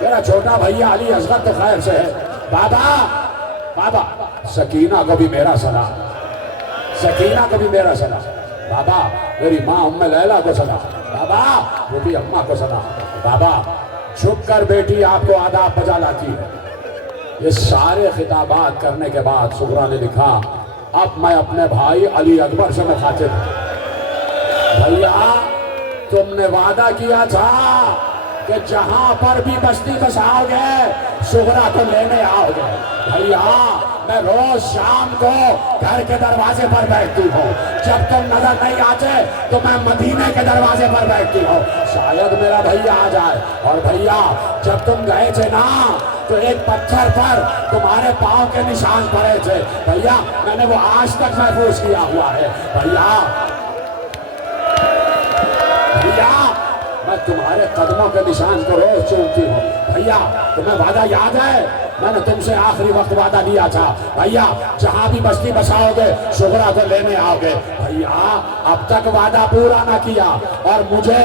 میرا چھوٹا بھیا علی اصغر تو خیر سے ہے، بابا سکینہ کو بھی میرا سلام، سکینہ کو بھی میرا سلام، بابا میری ماں ام لیلہ کو سلام، بابا وہ بھی اماں کو سلام، بابا چھپ کر بیٹی آپ کو آداب بجا لاتی ہے۔ یہ سارے خطابات کرنے کے بعد صغریٰ نے لکھا، اب میں اپنے بھائی علی اکبر سے مخاطب ہوں، بھیا تم نے وعدہ کیا تھا کہ جہاں پر بھی بستی بساؤ گے صغریٰ کو لینے آؤ گے، بھیا میں روز شام کو گھر کے دروازے پر بیٹھتی ہوں، جب تم نظر نہیں آتے تو میں مدینے کے دروازے پر بیٹھتی ہوں، شاید میرا بھیا آ جائے، اور بھیا جب تم گئے تھے نا تو ایک پتھر پر تمہارے پاؤں کے نشان پڑے تھے، بھیا میں نے وہ آج تک محفوظ کیا ہوا ہے، بھیا میں تمہارے قدموں کے نشان کو روز چومتی ہوں، بھیا تمہیں وعدہ یاد ہے میں نے تم سے آخری وقت وعدہ لیا تھا، بھیا جہاں بھی بستی بساؤ گے صغریٰ کو لینے آؤ گے، بھیا اب تک وعدہ پورا نہ کیا، اور مجھے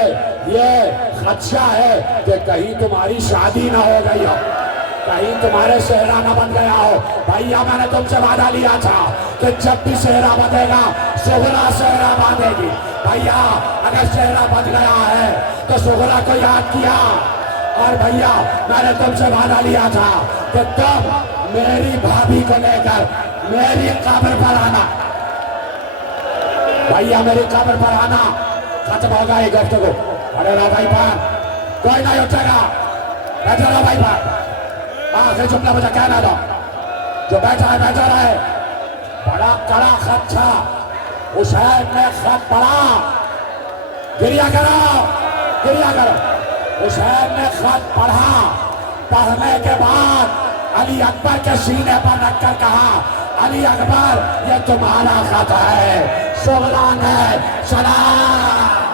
یہ خدشہ ہے کہ کہیں تمہاری شادی نہ ہو گئی ہو، کہیں تمہارے صحرا نہ بن گیا ہو، بھیا میں نے تم سے وعدہ لیا تھا کہ جب بھی صحرا بندھے گا صغریٰ صحرا باندھے گی، بھیا اگر صحرا بندھ گیا ہے تو صغریٰ کو یاد کیا، اور بھیا میں نے تم سے وعدہ لیا تھا کہ تم میری بھابھی کو لے کر میری قبر پر آنا بھیا، میری قبر پر آنا. ختم ہوگا یہ گفتگو. ارے را بھائی پر کوئی نہیں اٹھے گا. بیٹھے رہو بھائی پر. آخری جملہ مجھے کہنا دو. جو بیٹھا ہے بیٹھا رہے. بڑا کڑا خط تھا. حسین نے خط پڑھا. گریہ کرو گریہ کرو. حسین نے خط پڑھا. پڑھنے کے بعد علی اکبر کے سینے پر رکھ کر کہا علی اکبر یہ تمہارا خط ہے. سغران ہے. سلام.